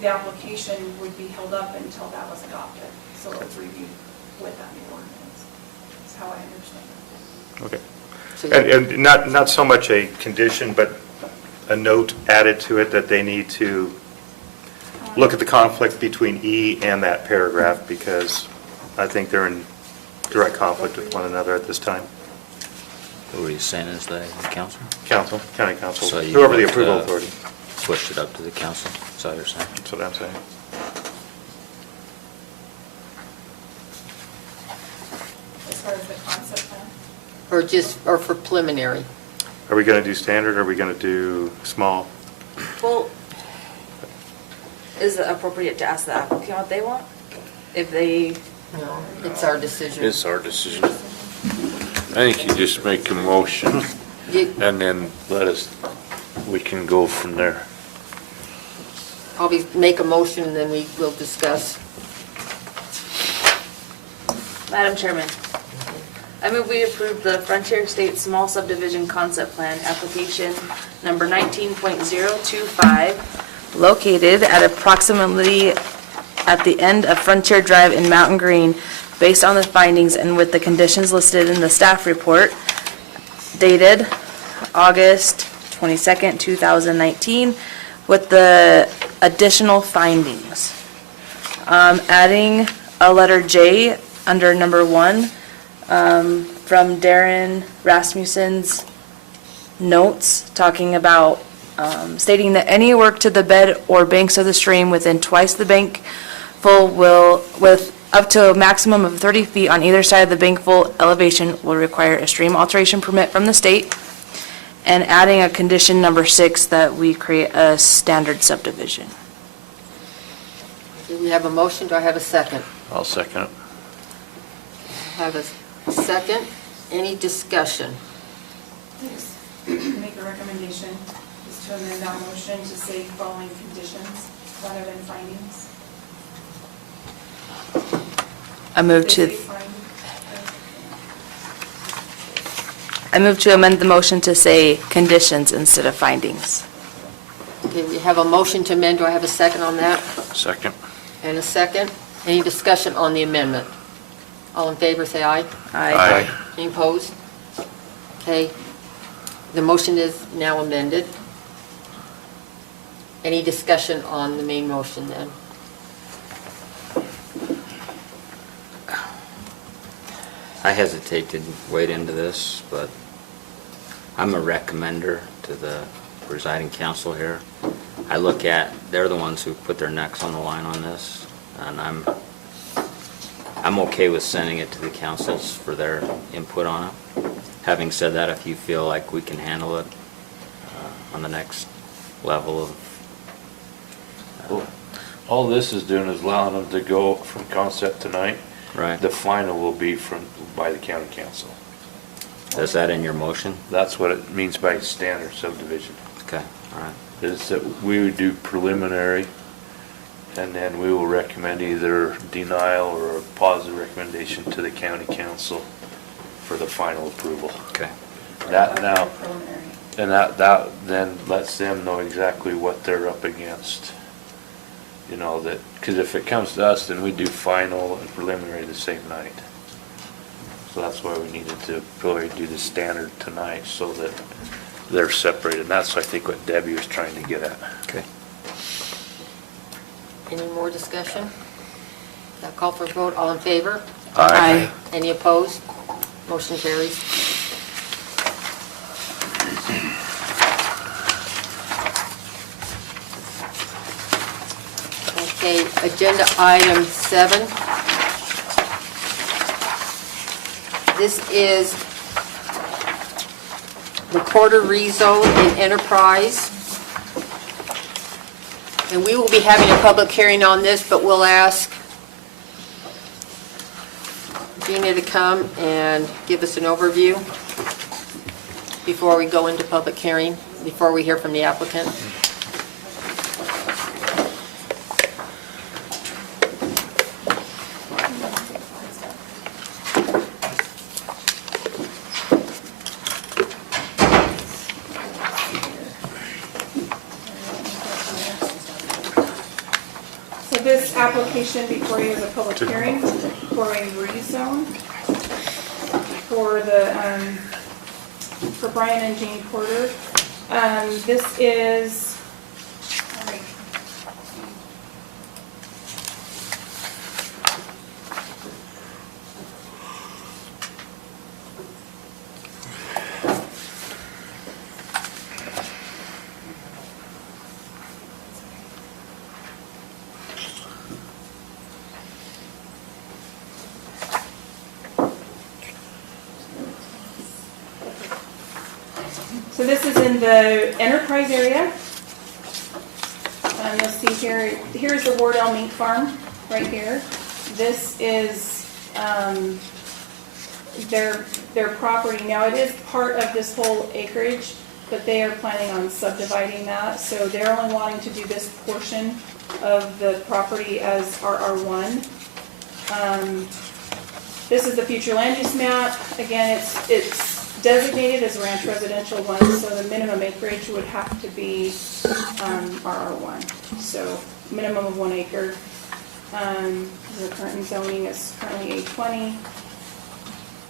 the application would be held up until that was adopted. So it's reviewed with that new ordinance. That's how I understand it. Okay. so And not so much a condition, but a note added to it that they need to look at the conflict between E and that paragraph, because I think they're in direct conflict with one another at this time. Who are you saying is the council? Council, county council, So you whoever the want, approval authority, Push it up to the council, is that what you're saying? that's what I'm saying. As far as the concept plan. or for preliminary. Are we going to do standard, or are we going to do small? Well, is it appropriate to ask the applicant what they want? If they, No, it's our decision. It's our decision. I think you just make a motion You- and then we can go from there. Probably make a motion and then we will discuss. Madam Chairman, I move we approve the Frontier Estates Small Subdivision Concept Plan, application number 19.025, located at approximately at the end of Frontier Drive in Mountain Green, based on the findings and with the conditions listed in the staff report, dated August 22nd, 2019, with the additional findings. Adding a letter J under number 1 from Darren Rasmussen's notes, talking about stating that any work to the bed or banks of the stream within twice the bank full will, with up to a maximum of 30 feet on either side of the bank full elevation, will require a stream alteration permit from the state. and adding a condition number 6 that we create a standard subdivision. Do we have a motion? Do I have a second? I'll second it. I have a second. Any discussion? Yes. Make a recommendation is to amend that motion to say following conditions rather than findings. I move They say to, findings. I move to amend the motion to say conditions instead of findings. Okay, we have a motion to amend. Do I have a second on that? Second. And a second. Any discussion on the amendment? All in favor, say aye. Aye. Any opposed? Okay, the motion is now amended. Any discussion on the main motion then? I hesitate to wade into this, but I'm a recommender to the presiding council here. I look at, they're the ones who put their necks on the line on this, and I'm okay with sending it to the councils for their input on it. Having said that, if you feel like we can handle it on the next level of, Well, all this is doing is allowing them to go from concept tonight. right, The final will be by the county council. is that in your motion? That's what it means by standard subdivision. Okay, all right. Is that we would do preliminary, and then we will recommend either denial or a positive recommendation to the county council for the final approval. Okay. That now, Preliminary. and that then lets them know exactly what they're up against. You know, that, because if it comes to us, then we do final and preliminary the same night. So that's why we needed to probably do the standard tonight, so that they're separated. And that's, I think, what Debbie was trying to get at. Okay. Any more discussion? Now call for a vote. All in favor? Aye. Any opposed? Motion carries. Okay, agenda item 7. This is recorder rezone in Enterprise. And we will be having a public hearing on this, but we'll ask Gina to come and give us an overview before we go into public hearing, before we hear from the applicant. So this application before you is a public hearing for a rezone for for Brian and Jane Porter. This is, so this is in the Enterprise area. You'll see here, here's the Wardell Mink Farm, right here. This is their property. Now, it is part of this whole acreage, but they are planning on subdividing that. So they're only wanting to do this portion of the property as RR1. This is the future land use map. Again, it's designated as ranch residential 1, so the minimum acreage would have to be RR1. So minimum of 1 acre. The current zoning is currently A20.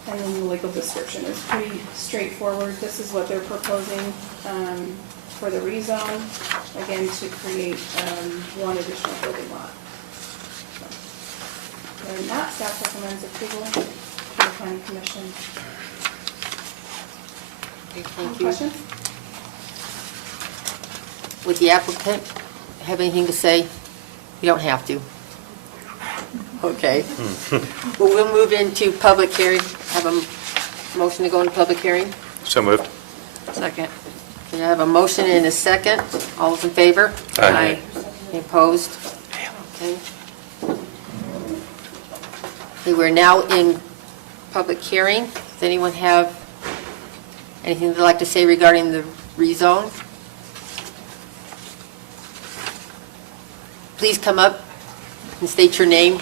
And then the legal description is pretty straightforward. This is what they're proposing for the rezone, again, to create 1 additional building lot. And that staff recommends approval to the planning commission. Okay, Any thank you. questions? Would the applicant have anything to say? You don't have to. Okay. Well, we'll move into public hearing. Have a motion to go into public hearing? So moved. Second. Okay, I have a motion and a second. All those in favor? Aye. Any opposed? Okay. Okay, we're now in public hearing. Does anyone have anything they'd like to say regarding the rezone? Please come up and state your name.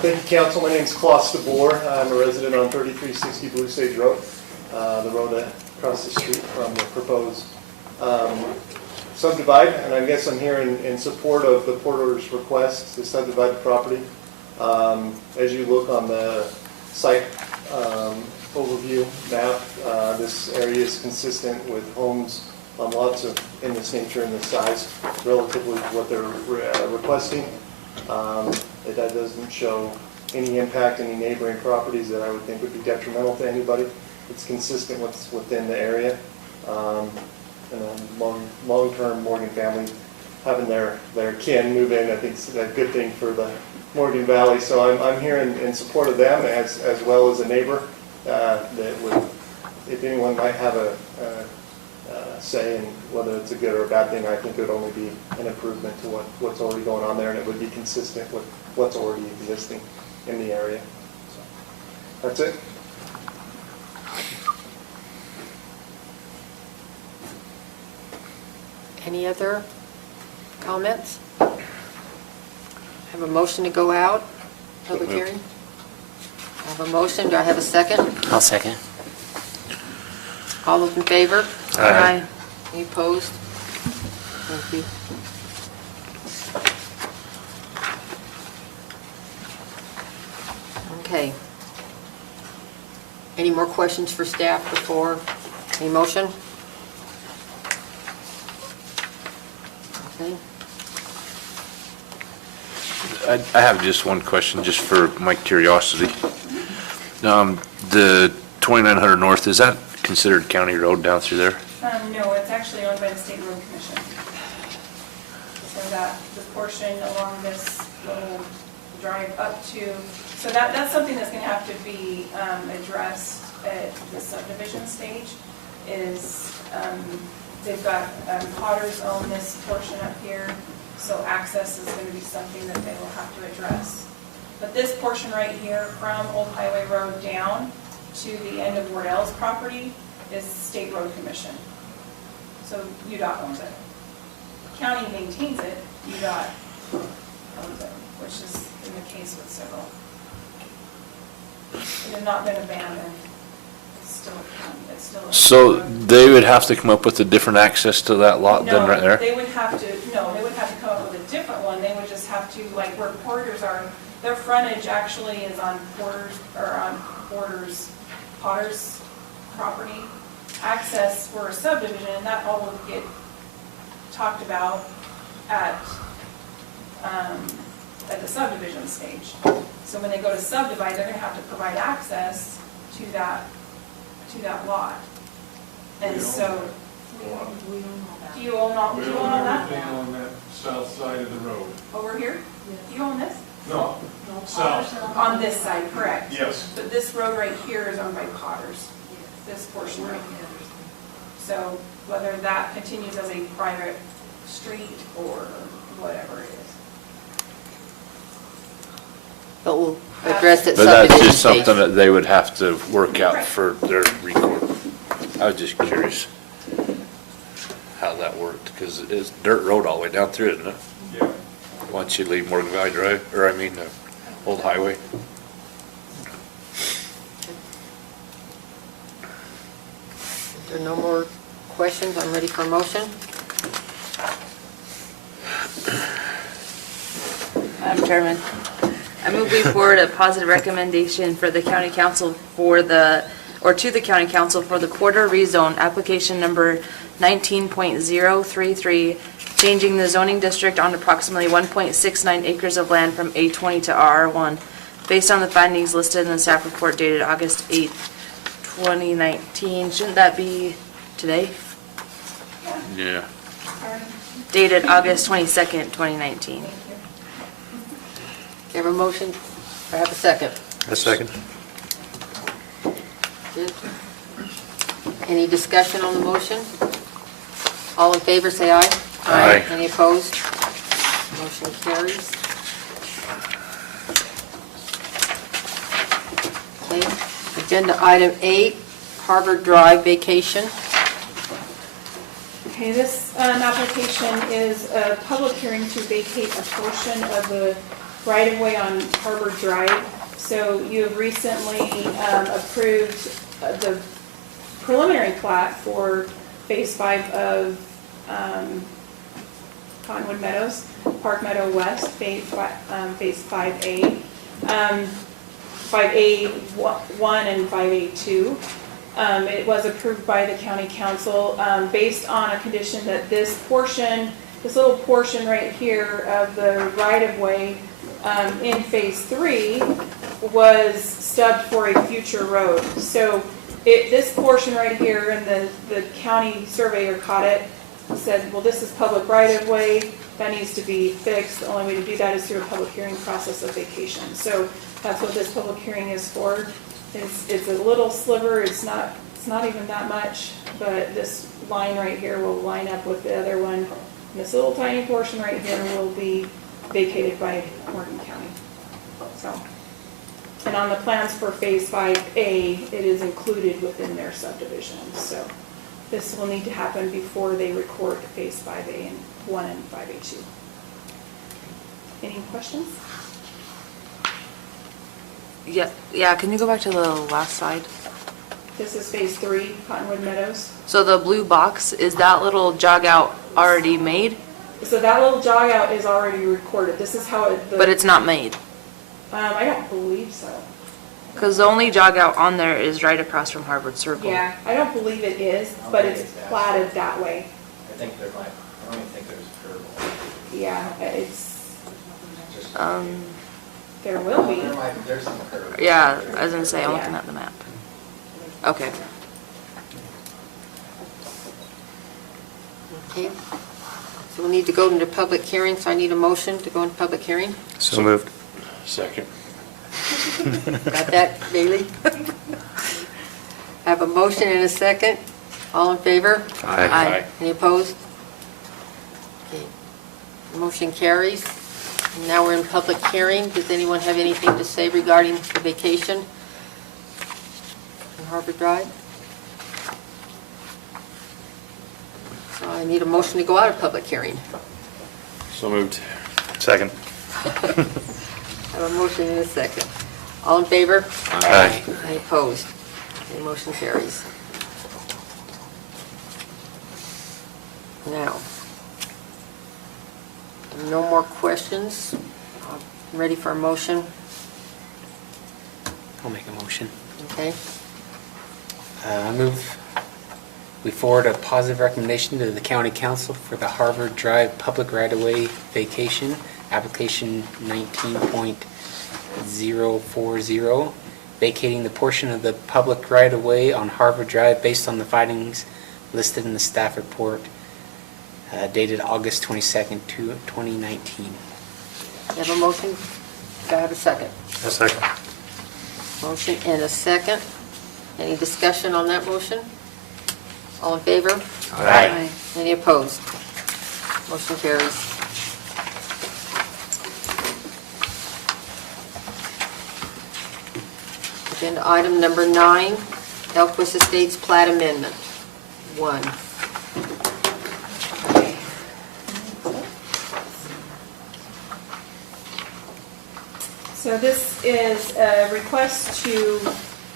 Thank you, council. My name is Klaus DeBoer. I'm a resident on 3360 Blue Sage Road, the road across the street from the proposed subdivide. And I guess I'm here in support of the Porter's request to subdivide the property. As you look on the site overview map, this area is consistent with homes on lots of in this nature and this size relatively to what they're requesting. That doesn't show any impact, any neighboring properties that I would think would be detrimental to anybody. It's consistent with what's within the area. And long-term Morgan family having their kin move in, I think is a good thing for the Morgan Valley. So I'm here in support of them as well as a neighbor that would, if anyone might have a say in whether it's a good or a bad thing, I think it would only be an improvement to what's already going on there, and it would be consistent with what's already existing in the area. So, that's it. Any other comments? Have a motion to go out, public hearing? I have a motion, do I have a second? I'll second. All those in favor? Aye. Any opposed? Thank you. Okay. Any more questions for staff before, any motion? Okay. I have just one question, just for my curiosity. The 2900 North, is that considered county road down through there? No, it's actually owned by the State Road Commission. So that, the portion along this little drive up to, so that's something that's gonna have to be addressed at the subdivision stage, is they've got, Potters own this portion up here, so access is gonna be something that they will have to address. But this portion right here, from Old Highway Road down to the end of Wardell's property, is State Road Commission. So UDOT owns it. County maintains it, UDOT owns it, which is in the case with several. It has not been abandoned. It's still a county, it's still a. So they would have to come up with a different access to that lot than right No, there? they would have to, no, they would have to come up with a different one. They would just have to, like where Porters are, their frontage actually is on Porter's property. Access for a subdivision, and that all will get talked about at the subdivision stage. So when they go to subdivide, they're gonna have to provide access to that lot. And so, do you own all that? Everything on that south side of the road. Over here? You own this? No, south, On this side, correct. yes. But this road right here is owned by Potters, this portion right here. So whether that continues as a private street or whatever it is. But we'll address it But that's subdivision just something stage. that they would have to work out for their record. I was just curious how that worked, because it's dirt road all the way down through it, isn't it? Yeah. Once you leave Morgan Valley Drive, or I mean, the old highway. If there are no more questions, I'm ready for a motion. Madam Chairman, I move we forward a positive recommendation for the county council to the county council for the quarter rezone application number 19.033, changing the zoning district on approximately 1.69 acres of land from A20 to RR1, based on the findings listed in the staff report dated August 8, 2019. Shouldn't that be today? Yeah. Dated August 22nd, 2019. I have a motion, I have a second. A second. Good. Any discussion on the motion? All in favor, say aye. Aye. Any opposed? Motion carries. Okay, agenda item 8, Harbor Drive vacation. Okay, this application is a public hearing to vacate a portion of the right-of-way on Harbor Drive. So you have recently approved the preliminary plat for Phase 5 of Cottonwood Meadows, Park Meadow West, Phase 5A. 5A1 and 5A2. It was approved by the county council based on a condition that this little portion right here of the right-of-way in Phase 3 was stubbed for a future road. So this portion right here, and the county surveyor caught it, said, well, this is public right-of-way, that needs to be fixed. The only way to do that is through a public hearing process of vacation. So that's what this public hearing is for. It's a little sliver, it's not even that much, but this line right here will line up with the other one. And this little tiny portion right here will be vacated by Morgan County. So, and on the plans for Phase 5A, it is included within their subdivision. So this will need to happen before they record Phase 5A and 1 and 5A2. Any questions? Yeah, can you go back to the last slide? This is Phase 3, Cottonwood Meadows. So the blue box, is that little jog out already made? So that little jog out is already recorded. This is how it. But it's not made? I don't believe so. Because the only jog out on there is right across from Harvard Circle. Yeah, I don't believe it is, but it's platted that way. I think there might, I don't even think there's a curb. Yeah, it's, Just- there will be. There's some curb. Yeah, I was gonna say, I'm looking Yeah. at the map. Okay. Okay. So we'll need to go into public hearing, so I need a motion to go into public hearing. So moved. Second. Got that, Bailey? Have a motion and a second. All in favor? Aye. Any opposed? Okay. Motion carries. And now we're in public hearing. Does anyone have anything to say regarding the vacation on Harbor Drive? So I need a motion to go out of public hearing. So moved. Second. Have a motion and a second. All in favor? Aye. Any opposed? The motion carries. Now, no more questions. I'm ready for a motion. I'll make a motion. Okay. I move we forward a positive recommendation to the county council for the Harvard Drive public right-of-way vacation, application 19.040, vacating the portion of the public right-of-way on Harvard Drive based on the findings listed in the staff report dated August 22nd, 2019. You have a motion? Do I have a second? A second. Motion and a second. Any discussion on that motion? All in favor? Aye. Any opposed? Motion carries. Agenda item number 9, Elquist Estates Plat Amendment 1. So this is a request to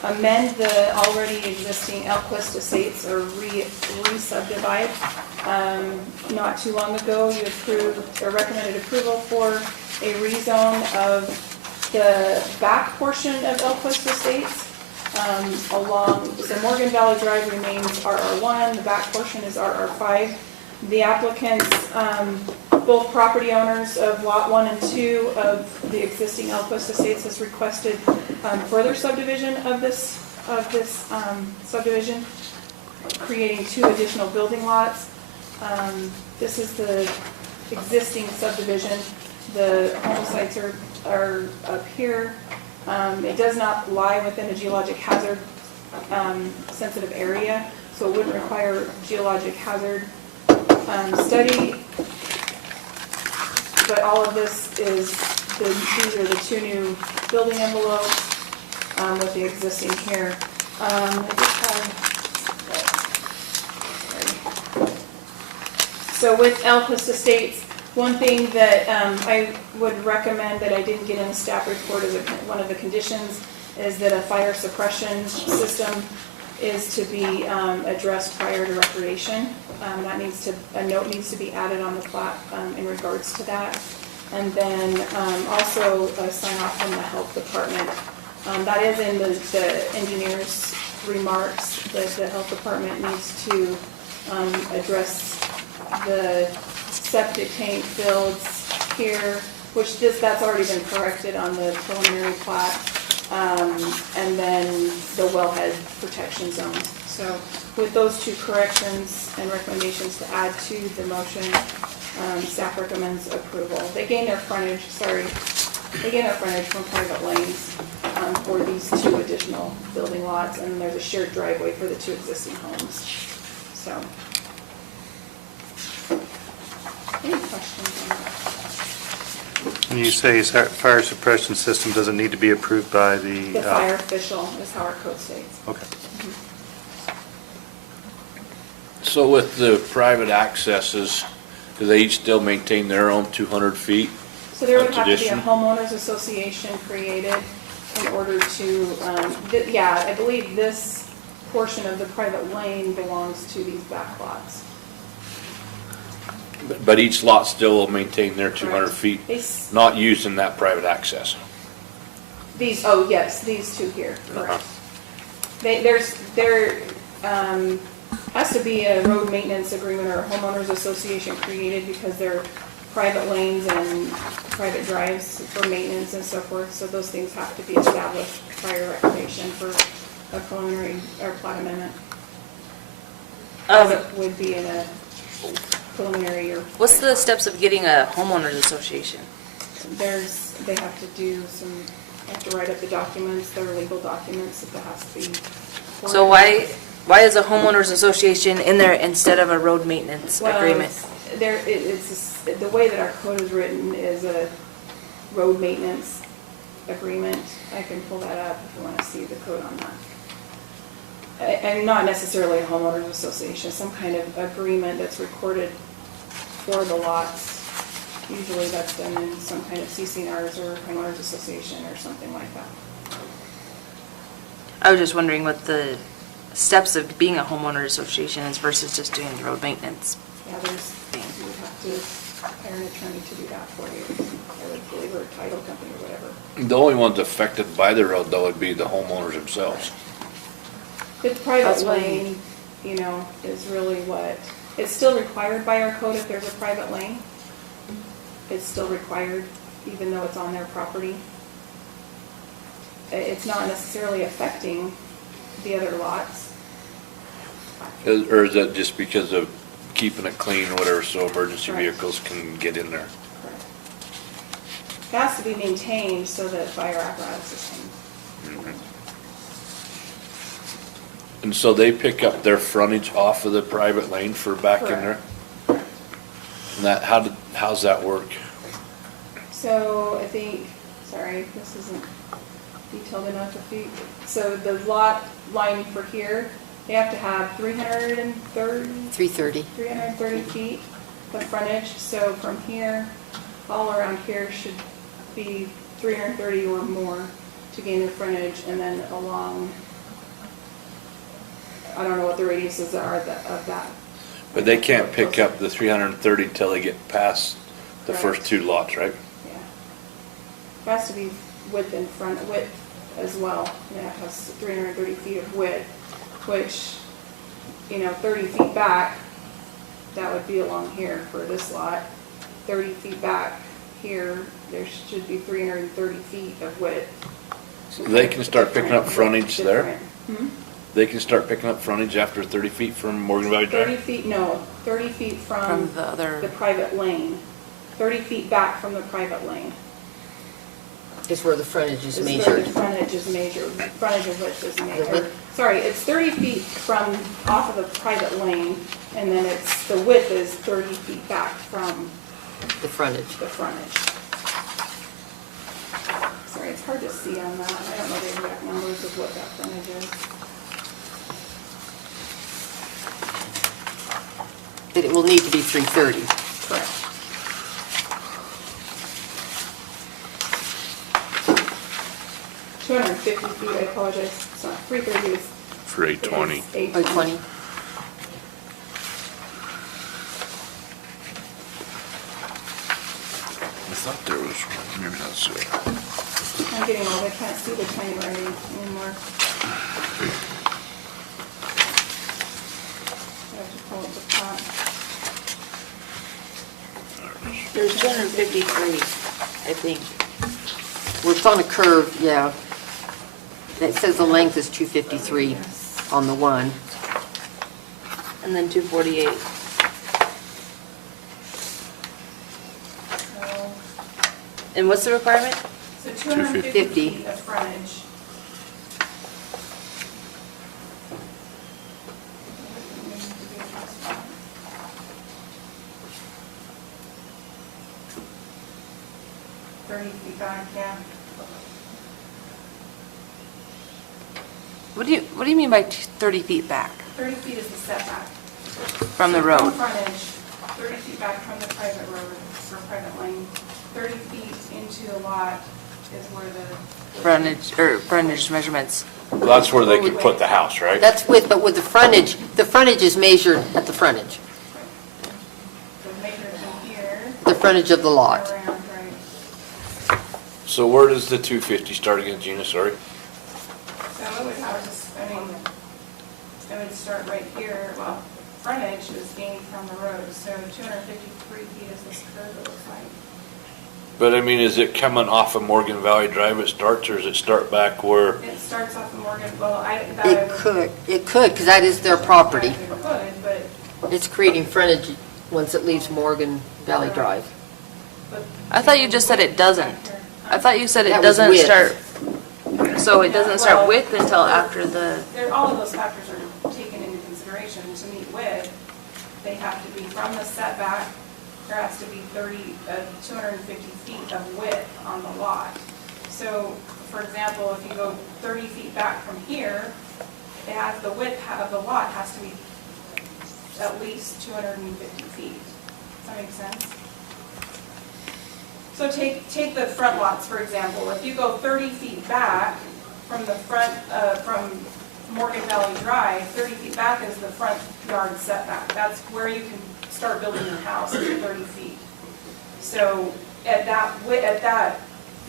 amend the already existing Elquist Estates or re-subdivide. Not too long ago, you approved or recommended approval for a rezone of the back portion of Elquist Estates along, so Morgan Valley Drive remains RR1, the back portion is RR5. The applicants, both property owners of Lot 1 and 2 of the existing Elquist Estates has requested further subdivision of this subdivision, creating 2 additional building lots. This is the existing subdivision. The home sites are up here. It does not lie within a geologic hazard sensitive area, so it wouldn't require geologic hazard study. But all of this is, these are the two new building envelopes with the existing here. I just have, so with Elquist Estates, one thing that I would recommend that I didn't get in the staff report as one of the conditions is that a fire suppression system is to be addressed prior to recreation. That needs to, a note needs to be added on the plat in regards to that. And then also a sign off from the health department. That is in the engineer's remarks that the health department needs to address the septic tank fields here, which that's already been corrected on the preliminary plat. And then the wellhead protection zones. So with those two corrections and recommendations to add to the motion, staff recommends approval. They gain their frontage, they gain their frontage from private lanes for these two additional building lots, and there's a shared driveway for the two existing homes. So, any questions on that? When you say fire suppression system doesn't need to be approved by the... The fire official is how our code states. Okay. So with the private accesses, do they each still maintain their own 200 feet? So there would of have to be a tradition? homeowners association created in order to, yeah, I believe this portion of the private lane belongs to these back lots. But each lot still will maintain their 200 Correct. feet, They not using that private access. These, oh yes, these two here, correct. There has to be a road maintenance agreement or a homeowners association created because they're private lanes and private drives for maintenance and so forth. So those things have to be established prior reclamation for a preliminary or plat amendment. As it would be in a preliminary or. What's the steps of getting a homeowners association? They have to do some, have to write up the documents, their legal documents, that has to be. So why is a homeowners association in there instead of a road maintenance agreement? The way that our code is written is a road maintenance agreement. I can pull that up if you want to see the code on that. And not necessarily a homeowners association, some kind of agreement that's recorded for the lots. Usually that's done in some kind of CCNRs or homeowners association or something like that. I was just wondering what the steps of being a homeowner association is versus just doing the road maintenance. Yeah, there's things you would have to hire an attorney to do that for you. I would believe, or a title company or whatever. The only ones affected by the road, though, would be the homeowners themselves. The private lane, is really what, it's still required by our code if there's a private lane. It's still required, even though it's on their property. It's not necessarily affecting the other lots. Or is that just because of keeping it clean or whatever, so emergency Correct. vehicles can get in there? Correct. It has to be maintained so that fire apparatus can. And so they pick up their frontage off of the private lane for back in there? And that, how's that work? So I think, sorry, this isn't detailed enough. So the lot line for here, they have to have 330 feet of frontage. So from here, all around here should be 330 or more to gain the frontage, and then along, I don't know what the radiuses are of that. But they can't pick up the 330 till they get past the Correct. first two lots, right? Yeah. It has to be width as well. It has 330 feet of width, which, 30 feet back, that would be along here for this lot. 30 feet back here, there should be 330 feet of width. So they can start picking up frontage there? Hmm? They can start picking up frontage after 30 feet from Morgan Valley 30 Drive? feet, no, 30 feet from From the other- the private lane. 30 feet back from the private lane. Is where the frontage is is where measured. the frontage is measured, frontage of which is The measured. width? Sorry, it's 30 feet from, off of a private lane, and then it's, the width is 30 feet back from The frontage. the frontage. Sorry, it's hard to see on that. I don't know the exact numbers of what that frontage is. That it will need to be 330. Correct. $250 feet, I apologize. It's not 330, it's. For 820. It's Or 20. I thought there was, maybe that's it. I'm getting old, I can't see the tiny writing anymore. I have to pull up the plot. There's 253, I think. Where it's on a curve, yeah. It says the length is 253 on the one. And then 248. So, And what's the requirement? so 250 250. feet of frontage. $30 feet back, yeah. What do you mean by 30 feet back 30 feet is the setback. from the From road? frontage, 30 feet back from the private road or private lane. 30 feet into the lot is where the. Frontage measurements. Well, that's where they could put the house, right? That's with, but with the frontage is measured at the frontage, The measure from here. the frontage of the lot. Around, right. So where does the 250 start again, Gina, sorry? So it would have to, I mean, it would start right here, well, frontage is gained from the road, so 253 feet is this curve it looks like. But I mean, is it coming off of Morgan Valley Drive it starts, or does it start back where? It starts off of Morgan, well, It could, because that is their property. It could, but, It's creating frontage once it leaves Morgan Valley Drive. but. I thought you just said it doesn't. I thought you said it That was doesn't width. start, so it doesn't start width until after the, All of those factors are taken into consideration to meet width. They have to be from the setback, there has to be 250 feet of width on the lot. So, for example, if you go 30 feet back from here, the width of the lot has to be at least 250 feet. Does that make sense? So take the front lots, for example. If you go 30 feet back from the front, from Morgan Valley Drive, 30 feet back is the front yard setback. That's where you can start building your house, is 30 feet. So at that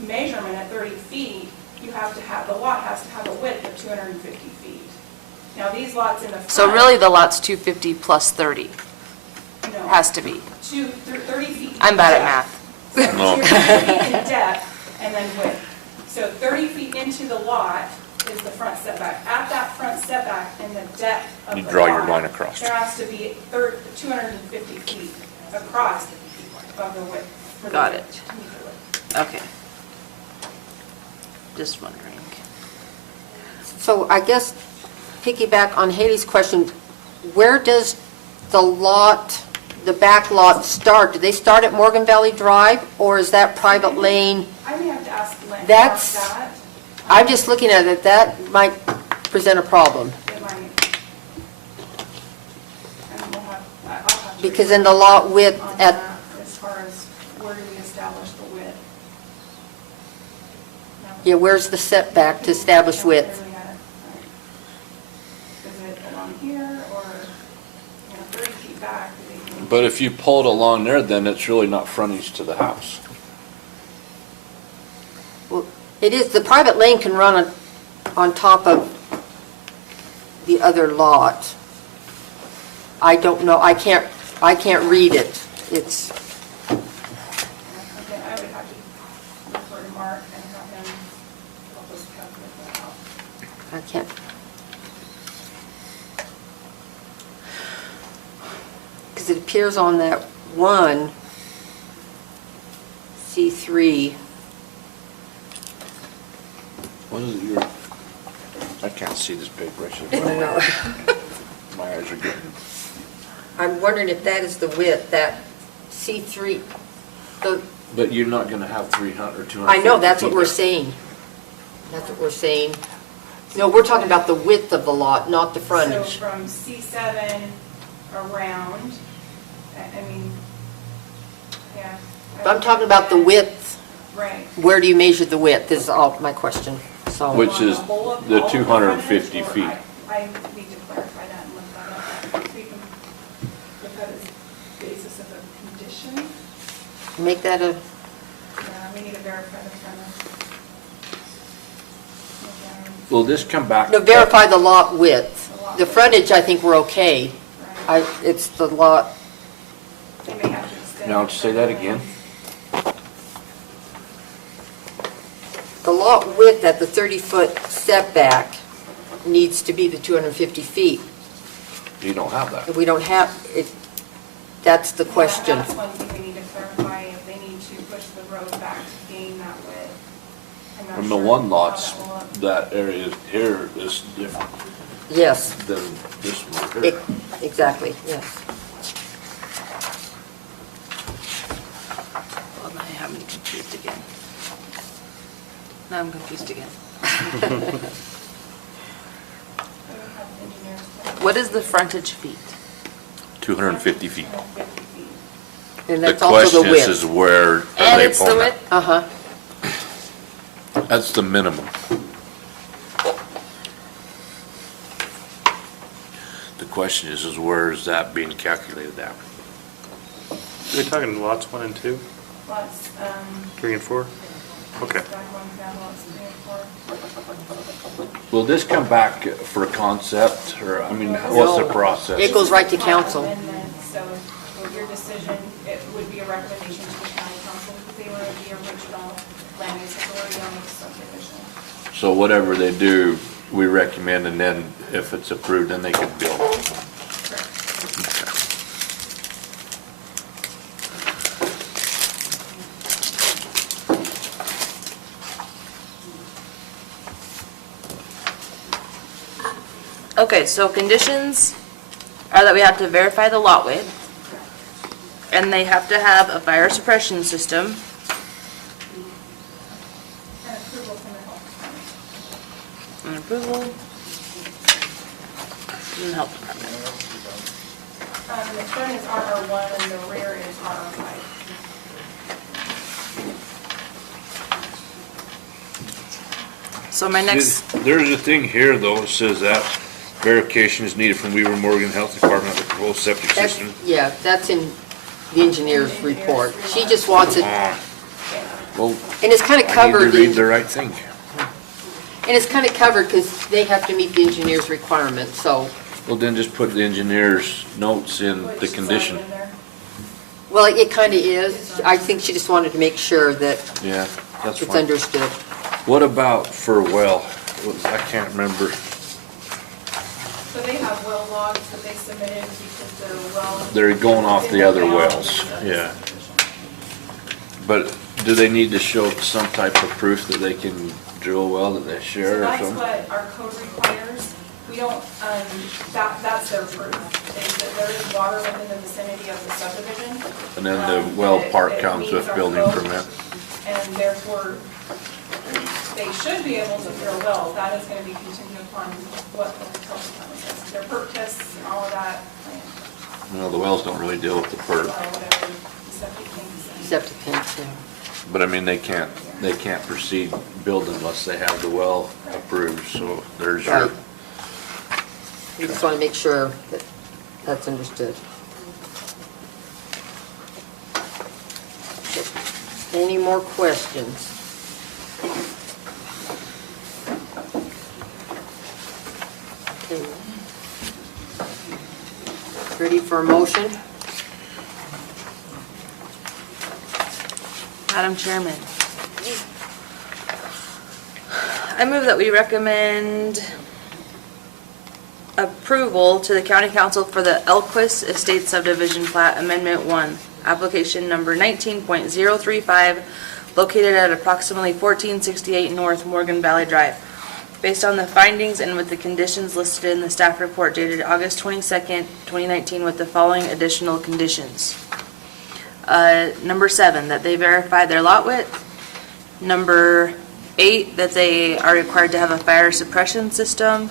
measurement, at 30 feet, you have to have, the lot has to have a width of 250 feet. Now, these lots in the front. so really the lot's 250 plus 30, No. has to be. 30 feet. I'm bad at in math. depth. So you're 30 feet in depth and then width. So 30 feet into the lot is the front setback. At that front setback and the depth of the You lot. draw your line across. There has to be 250 feet across of the width. for the Got width, it. to meet the width. Okay. Just wondering. So I guess piggyback on Haley's question, where does the back lot start? Do they start at Morgan Valley Drive, or is that private lane? I may have to ask Lynn about That's- that. I'm just looking at it, that might present a problem, It might. And we'll have, I'll have to. because in the lot width on at, that as far as where do we establish the width? yeah, where's the setback to establish width? Is it along here or, 30 feet back? But if you pull it along there, then it's really not frontage to the house. Well, it is, the private lane can run on top of the other lot. I don't know, I can't read it. It's, Okay, I would have to refer to Mark and have him help us calculate that out. I can't. Because it appears on that one, C3, What is it, I can't see this paper, I should. No. My eyes are getting. I'm wondering if that is the width, that C3, But you're not gonna have 300 or 200. I know, that's what we're saying. That's what we're saying. No, we're talking about the width of the lot, not the So frontage. from C7 around, I mean, yeah. But I'm talking about the width. Right. Where do you measure the width is all my question, so. Which is All of the all of 250 frontage, or feet. I need to clarify that and look that up. We can look at it as basis of a condition. Make that a, Yeah, we need to verify the frontage. Will this come back? no, verify the lot width. The frontage, I think we're okay. Right. It's the lot, They may have to extend. Now, say that again. the lot width at the 30-foot setback needs to be the 250 feet. You don't have that. If we don't have, it, that's the question. That's one thing we need to clarify, if they need to push the road back to gain that width. I'm not From the sure one how lots, that will look. that area here is different Yes, than this one here. exactly, yes. Well, now you have me confused again. Now I'm confused again. We don't have engineers to- What is the frontage feet? 250 feet. 50 feet. And The that's also the question is width. where are And they it's the pulling width? that? Uh-huh. That's the minimum. The question is where is that being calculated at? Are we talking lots 1 and 2, Lots, 3 and 4? Okay. back one down, lots 3 and 4. Will this come back for concept, or, I mean, what's the No. process? It goes right to council. Amendment, so with your decision, it would be a recommendation to the county council because they were the original land use authority on the subdivision. So whatever they do, we recommend, and then if it's approved, then they can build. Okay, so conditions are that we have to verify the lot width, and they have to have a fire suppression system, And approval from the health department. and approval, and the health department. And the front is RR1 and the rear is RR5. So my next, There's a thing here, though, that says that verification is needed from Weaver Morgan Health Department of the proposed septic That's, system. yeah, that's in the engineer's report. She just wants it, and Well, it's kind of I need to covered read in, the right thing. and it's kind of covered because they have to meet the engineer's requirements, so. Well, then just put the engineer's notes in Which the is condition. already in there. Well, it kind of is. I think she just wanted to make sure that Yeah, that's it's fine. understood. What about for well? I can't remember. So they have well logs that they submitted because their well. They're going off the other Down. wells, yeah. But do they need to show some type of proof that they can drill a well that they So share or that's something? what our code requires. We don't, that's their proof. There is water within the vicinity of the subdivision. And then the well It- part it comes meets with our building code, permit. And therefore, they should be able to drill wells. That is gonna be contingent upon what the health department says. Their perk tests and all of that, Well, the wells don't really deal with the or perk, whatever the septic things. Septic tanks, yeah. but I mean, they can't proceed building unless they have the well approved, so there's your. Right. We just want to make sure that that's understood. Any more questions? Okay. Ready for a motion? Madam Chairman, I move that we recommend approval to the county council for the Elquist Estate Subdivision Plat Amendment 1, application number 19.035, located at approximately 1468 North Morgan Valley Drive. Based on the findings and with the conditions listed in the staff report dated August 22nd, 2019, with the following additional conditions. Number 7, that they verify their lot width. Number 8, that they are required to have a fire suppression system.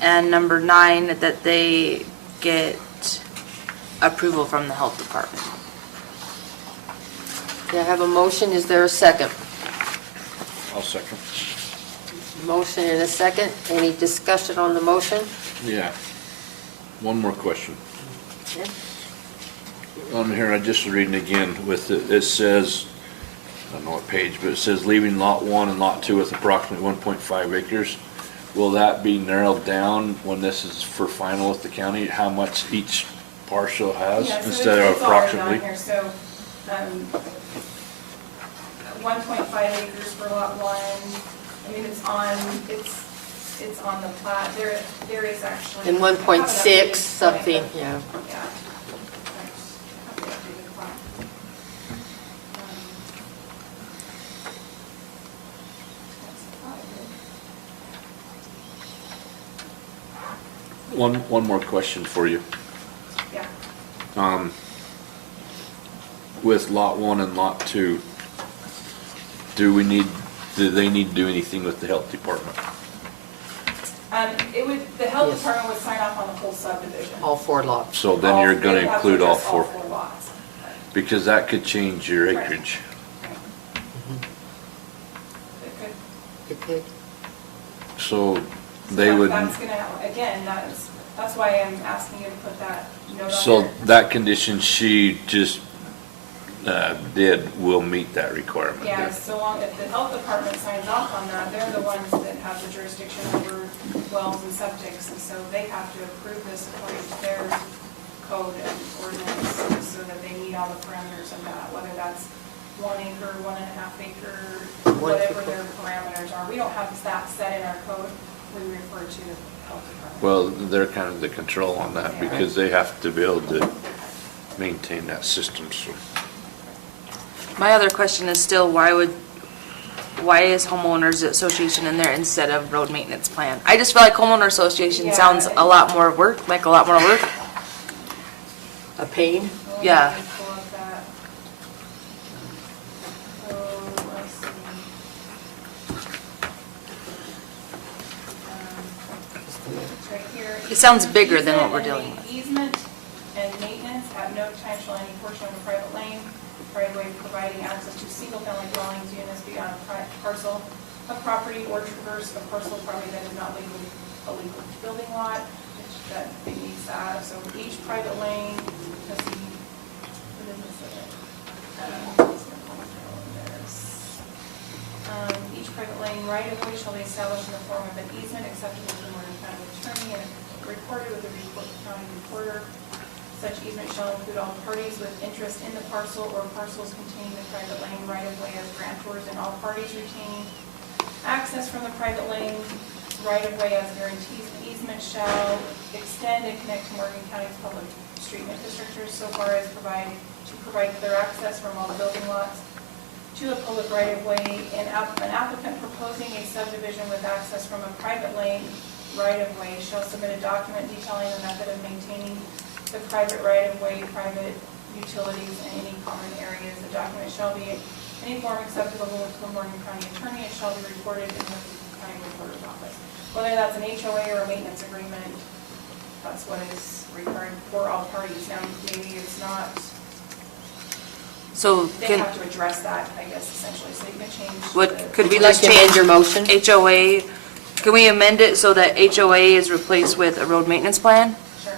And number 9, that they get approval from the health department. Okay, I have a motion, is there a second? I'll second. Motion and a second. Any discussion on the motion? Yeah. One more question. Yeah. On here, I just reading again with it says, I don't know what page, but it says leaving lot 1 and lot 2 with approximately 1.5 acres. Will that be narrowed down when this is for final with the county, how much each parcel has Yeah, so instead of it's already on approximately? here. So, 1.5 acres for lot 1. I mean, it's on the plat. There is actually. In 1.6 something, yeah. Yeah. Have the updated plat. One more question for you. Yeah. With lot 1 and lot 2, do they need to do anything with the health department? The health department would sign off on the whole subdivision. All 4 lots. So then you're They gonna would have to include all address 4, lots. because that could change your Right. acreage. It could. It could. So So they would, That's gonna, again, that's why I'm asking you to put that note on so there. that condition she just did will meet that requirement. Yeah, then. so long, if the health department signs off on that, they're the ones that have the jurisdiction over wells and septics, and so they have to approve this according to their code and ordinance, so that they meet all the parameters of that, whether that's 1 acre, 1.5 acre, whatever their parameters are. We don't have that set in our code, we refer to the health department. Well, they're kind of the control on that because they have to be able to maintain that system, so. My other question is still, why is homeowners association in there instead of road maintenance plan? I just feel like homeowner association Yeah. sounds a lot more work, like a lot more work. A pain? Yeah. Let me pull up that. So, let's see. It's right here. It sounds bigger than what we're dealing with. Easement and maintenance at no time shall any portion of a private lane, right of way providing access to single-family dwellings, units beyond a parcel of property or traverse a parcel of property that is not legally a legal building lot, which that meets that. So each private lane, let's see, what is this? Each private lane right of way shall be established in the form of an easement acceptable to the Morgan County attorney and recorded with the county recorder. Such easement shall include all parties with interest in the parcel or parcels containing the private lane right of way as grantors, and all parties retaining access from the private lane right of way as guarantees. The easement shall extend and connect to Morgan County's public street infrastructure so far as to provide clear access from all the building lots to a public right of way. And an applicant proposing a subdivision with access from a private lane right of way shall submit a document detailing the method of maintaining the private right-of-way, private utilities, and any common areas. The document shall be in any form acceptable to the Morgan County attorney and shall be recorded in the county recorder's office. Whether that's an HOA or a maintenance agreement, that's what is required for all parties. Now, maybe it's not, So they have to address that, I guess, essentially, so you can change. could we Would you like just to amend change your motion? HOA? Can we amend it so that HOA is replaced with a road maintenance plan? Sure.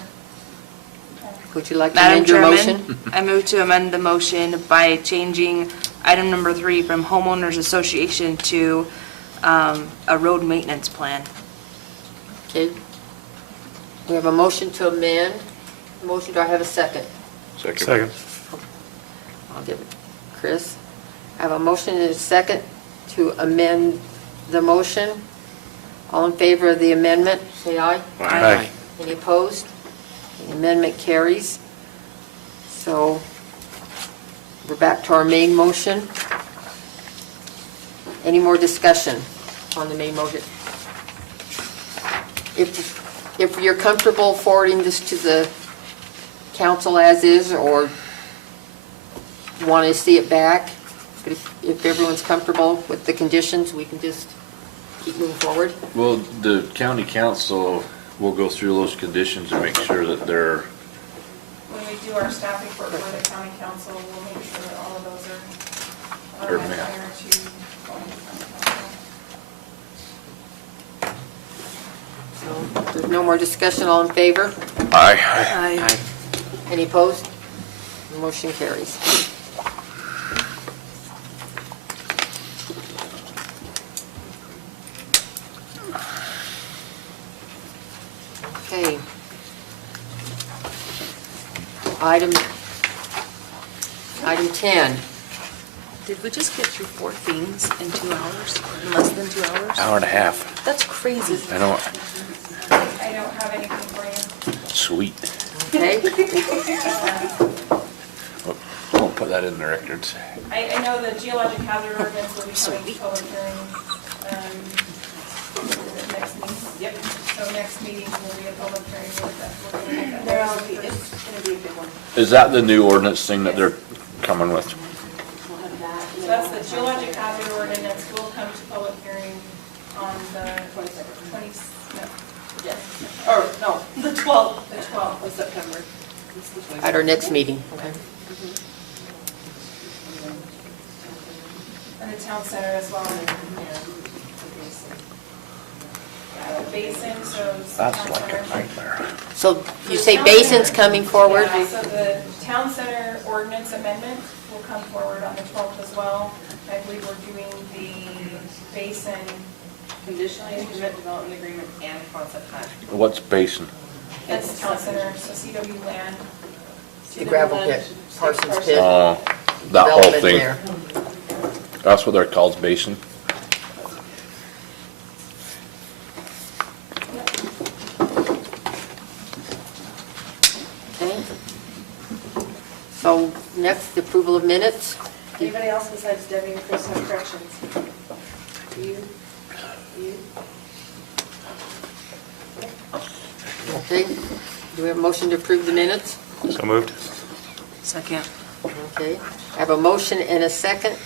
Would you like to Madam amend your Chairman, motion? I move to amend the motion by changing item number 3 from homeowners association to a road maintenance plan. Okay. We have a motion to amend. Motion, do I have a second? Second. I'll give it Chris. I have a motion and a second to amend the motion. All in favor of the amendment, say aye. Aye. Any opposed? The amendment carries. So we're back to our main motion. Any more discussion on the main motion? If you're comfortable forwarding this to the council as is, or want to see it back, but if everyone's comfortable with the conditions, we can just keep moving forward. Well, the county council will go through those conditions and make sure that they're, When we do our staff report for the county council, we'll make sure that all of those are Or met met. prior to going to county council. So if there's no more discussion, all in favor? aye. Any opposed? Motion carries. Okay. Item 10. Did we just get through 4 things in 2 hours? In less than 2 hours? Hour and a half. That's crazy. I know, I don't have anything for you. sweet. Okay? I'll put that in the records. I know the geologic hazard ordinance will be coming to public hearing, next meeting. Yep. So next meeting will be a public hearing with that. It's gonna be a big one. Is that the new ordinance thing that they're coming with? So that's the geologic hazard ordinance will come to public hearing on the 20th, Yes. Or, no, the 12th. the 12th. Of September. It's the 22nd. At our next meeting. Okay. And the town center as well. Yeah, the basin, so. That's town like a center. nightmare. So you say Basin's coming forward? Yeah, so the town center ordinance amendment will come forward on the 12th as well. I believe we're doing the basin. Conditional use permit development agreement and concept plan. What's basin? That's town center, so CW land. The gravel pit, Parsons Pit. Oh, that whole development thing. there. That's what they're called, basin? Okay. So next, approval of minutes. Anybody else besides Debbie and Chris have corrections? You? Okay. Do we have a motion to approve the minutes? So moved? Second. Okay. I have a motion and a second.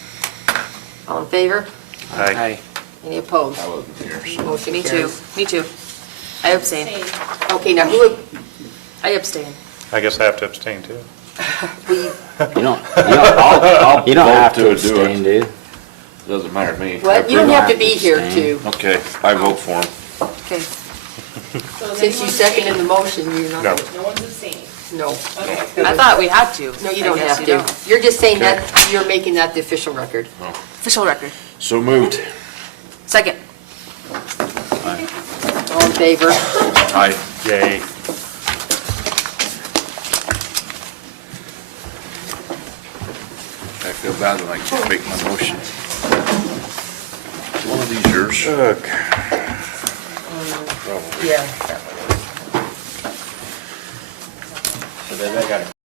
All in favor? Aye. Any opposed? I wasn't here, so. Motion Me too. carries. Me too. I abstain. Okay, now who, I abstain. I guess I have to abstain too. we, You don't You don't have to do abstain, it. dude. Doesn't matter to me. what, you don't have to be here Abstain. to, Okay, I vote for him. okay. Since you seconded the motion, you're not. No. No one's abstaining. No. I thought we had to. No, you I don't guess have you to. don't. You're just saying that, you're making that the official record. Official record. So moved. Second. All in favor? Aye. Yay. I feel bad when I can't make my motion. Is one of these yours? Ugh. Probably. Yeah. So then I got